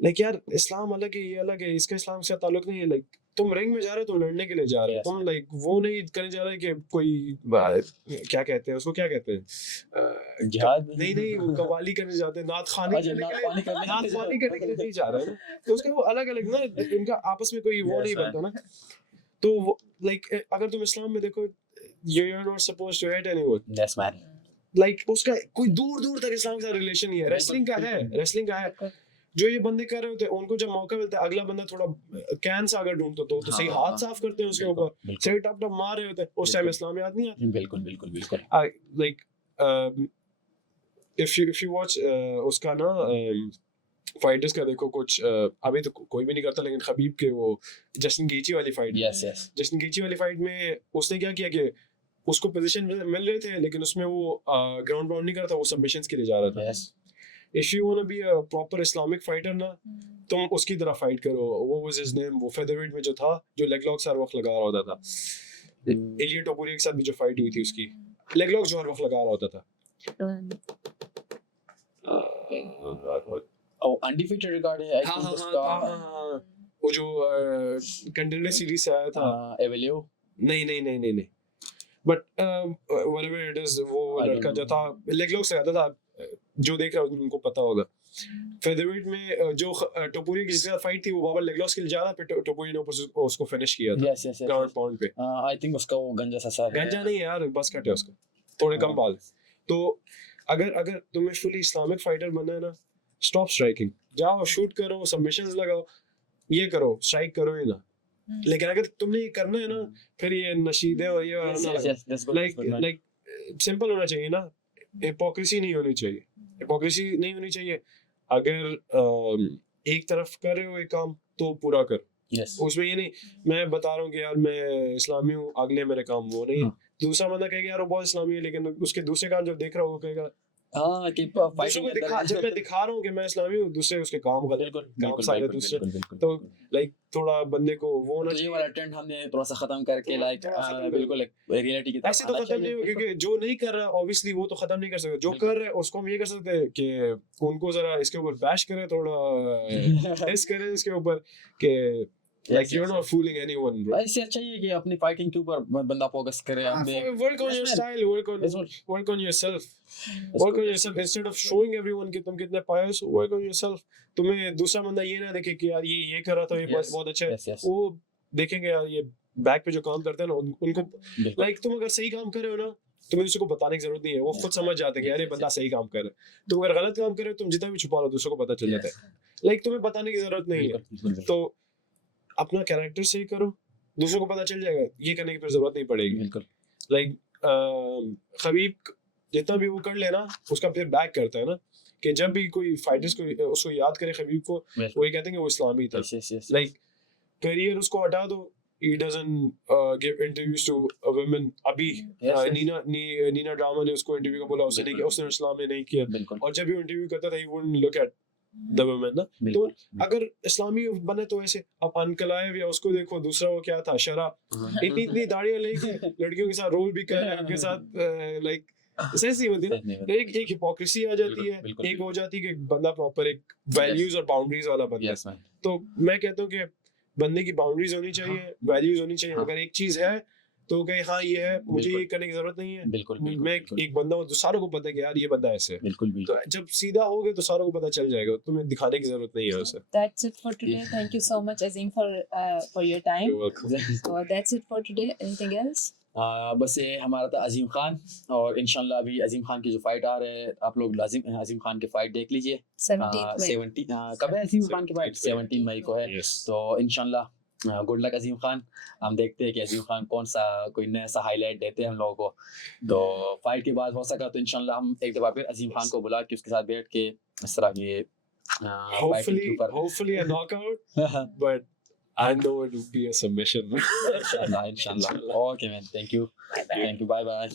लाइक यार इस्लाम अलग है ये अलग है इसका इस्लाम से ताल्लुक नहीं है लाइक तुम रिंग में जा रहे हो तुम लड़ने के लिए जा रहे हो Yes. तुम लाइक वो नहीं करने जा रहे कि कोई क्या कहते हैं उसको क्या कहते हैं जिहाद नहीं वो कवाली करने जाते हैं नात खानी अच्छा, करने नात के लिए खानी करने के लिए नात खानी करने के लिए नहीं जा रहे हैं ना तो उसका वो अलग अलग ना इनका आपस में कोई वो Yes, नहीं man. बनता ना तो लाइक अगर तुम इस्लाम में देखो you're not supposed to hate anyone Yes, man. Like उसका कोई दूर तक इस्लाम के साथ रिलेशन नहीं है रेसलिंग का है रेसलिंग का है जो ये बंदे कर रहे होते हैं उनको जब मौका मिलता है अगला बंदा थोड़ा कैन सा अगर ढूंढता तो सही हाँ, हाथ साफ करते हैं उसके बिल्कुल, ऊपर बिल्कुल। सही टप मार रहे होते हैं उस टाइम बिल्कुल। इस्लाम याद नहीं आता बिल्कुल like if you watch उसका ना फाइटर्स का देखो कुछ अभी तो कोई भी नहीं करता लेकिन खबीब के वो जस्टिन गेची वाली फाइट yes जस्टिन गेची वाली फाइट में उसने क्या किया कि उसको पोजीशन मिल रहे थे लेकिन उसमें वो ग्राउंड पाउंड नहीं करता वो सबमिशंस के लिए जा रहा था। yes if you want to be a proper Islamic fighter ना तुम उसकी तरह फाइट करो। वो वाज हिज नेम वो फेदरवेट में जो था जो लेग लॉक्स हर वक्त लगा रहा होता था एलियट टोपुरी के साथ भी जो फाइट हुई थी उसकी लेग लॉक जो हर वक्त लगा रहा होता था। oh undefeated record है I think उसका वो जो कंटेंडर सीरीज से आया था एवेलियो नहीं बट व्हाटएवर इट इज वो I don't लड़का जो know. था लेग लॉक से आता था जो देख रहा है उनको पता होगा। फेदरवेट में जो टोपुरी के साथ फाइट थी वो बाबा लेग लॉक्स के लिए जा रहा फिर टोपुरी ने ऊपर उसको फिनिश किया था yes ग्राउंड पाउंड पे। I think उसका वो गंजा सा सर है गंजा नहीं है यार बस कट है उसका थोड़े कम बाल। तो अगर तुम्हें फुली इस्लामिक फाइटर बनना है ना स्टॉप स्ट्राइकिंग, जाओ शूट करो, सबमिशंस लगाओ, ये करो, स्ट्राइक करो ही ना। लेकिन अगर तुमने ये करना है ना, फिर ये नशीदे और ये Yes, yes, yes, that's good, that's good, man. Like simple होना चाहिए ना, हिपोक्रेसी नहीं होनी चाहिए, हिपोक्रेसी नहीं होनी चाहिए। अगर एक तरफ कर रहे हो एक काम तो पूरा कर, Yes. उसमें ये नहीं मैं बता रहा हूँ कि यार मैं इस्लामी हूँ, अगले मेरे काम वो नहीं है। दूसरा बंदा कहेगा यार वो बहुत इस्लामी है, लेकिन उसके दूसरे काम जब देख रहा हो वो कहेगा हाँ कि दूसरों फाइटिंग को दिखा, जब मैं दिखा रहा हूँ कि मैं इस्लामी हूँ, दूसरे उसके काम गलत, बिल्कुल काम बिल्कुल सारे बिल्कुल दूसरे, बिल्कुल बिल्कुल तो लाइक थोड़ा बंदे को वो होना तो ये चाहिए। वाला ट्रेंड हमने थोड़ा सा खत्म करके लाइक थोड़ा सा खत्म बिल्कुल एक रियलिटी की तरफ ऐसे तो आना खत्म नहीं चाहिए। हो, क्योंकि जो नहीं कर रहा ऑब्वियसली वो तो खत्म नहीं कर सकते, जो बिल्कुल। कर रहे हैं उसको हम ये कर सकते हैं कि उनको जरा इसके ऊपर बैश करें, थोड़ा टेस्ट करें इसके ऊपर कि like you're not fooling anyone, bro. इससे अच्छा ये है कि अपनी फाइटिंग के ऊपर बंदा फोकस करे अपने Work on your Yes, man. style, That's what- work on yourself, That's work on good. yourself instead of showing everyone कि तुम कितने pious हो, work on yourself। तुम्हें दूसरा बंदा ये ना देखे कि यार ये कर रहा था, ये Yes. बहुत अच्छा है, Yes, yes. वो देखेंगे यार ये बैक पे जो काम करते हैं ना उनको, बिल्कुल। लाइक तुम अगर सही काम कर रहे हो ना, तुम्हें दूसरे को बताने की जरूरत नहीं है, वो खुद समझ जाते हैं कि यार ये बंदा सही काम कर रहा है। तुम अगर गलत काम कर रहे हो, तुम जितना भी छुपा लो दूसरों को पता चल जाता है, लाइक तुम्हें बताने की जरूरत नहीं है। बिल्कुल, बिल्कुल, तो अपना कैरेक्टर सही करो, दूसरों को पता चल जाएगा, ये करने की फिर जरूरत नहीं पड़ेगी। बिल्कुल लाइक खबीब जितना भी वो कर लेना, उसका फिर बैक करता है ना, कि जब भी कोई फाइटर्स को उसको याद करे खबीब को, Yes. वो ये कहते हैं कि वो इस्लामी था। Yes, yes, yes. Like career उसको हटा दो, he doesn't give interviews to women। अभी Yes, yes. नीना ड्रामा ने उसको इंटरव्यू का बोला, उसने नहीं किया, उसने इस्लाम में नहीं किया, बिल्कुल और जब भी इंटरव्यू करता था he wouldn't look at the women ना। तो बिल्कुल अगर इस्लामी बने तो ऐसे, अब अनकलाएब या उसको देखो, दूसरा वो क्या था, शरा, इतनी इतनी दाढ़ियां लेके लड़कियों के साथ रोल भी कर रहे हैं, उनके साथ लाइक ऐसी होती है ना, एक हिपोक्रेसी आ जाती है, बिल्कुल, एक हो जाती है कि बंदा प्रॉपर एक वैल्यूज और बाउंड्रीज वाला बंदा है। यस मैन तो मैं कहता हूँ कि बंदे की बाउंड्रीज होनी चाहिए, वैल्यूज होनी चाहिए। हाँ। अगर एक चीज है तो कहे हाँ ये है, मुझे बिल्कुल। ये करने की जरूरत नहीं है, बिल्कुल मैं बिल्कुल एक बंदा हूँ तो सारों को पता है कि यार ये बंदा ऐसे है। बिल्कुल तो बिल्कुल जब सीधा हो गए तो सारों को पता चल जाएगा, तुम्हें दिखाने की जरूरत नहीं है उसे। That's it for today. Thank you so much, Azim, for your time. You're welcome. So that's it for today. Anything else? बस ये हमारा था अजीम खान, और इंशाल्लाह अभी अजीम खान की जो फाइट आ रहे हैं, आप लोग लाजिम अजीम खान की फाइट देख लीजिए। 17th May. 17 कब है अजीम खान की फाइट? 17 मई को है। Yes. तो इंशाल्लाह गुड लक अजीम खान। हम देखते हैं कि अजीम खान कौन सा कोई नया सा हाईलाइट देते हैं हम लोगों को। तो फाइट के बाद हो सका तो इंशाल्लाह हम एक दफा फिर अजीम खान को बुला के उसके साथ बैठ के इस तरह की फाइटिंग के ऊपर Hopefully a knockout, but I know it will be a submission. इंशाल्लाह इंशाल्लाह। Okay man, thank you, Bye bye. Thank you, bye bye.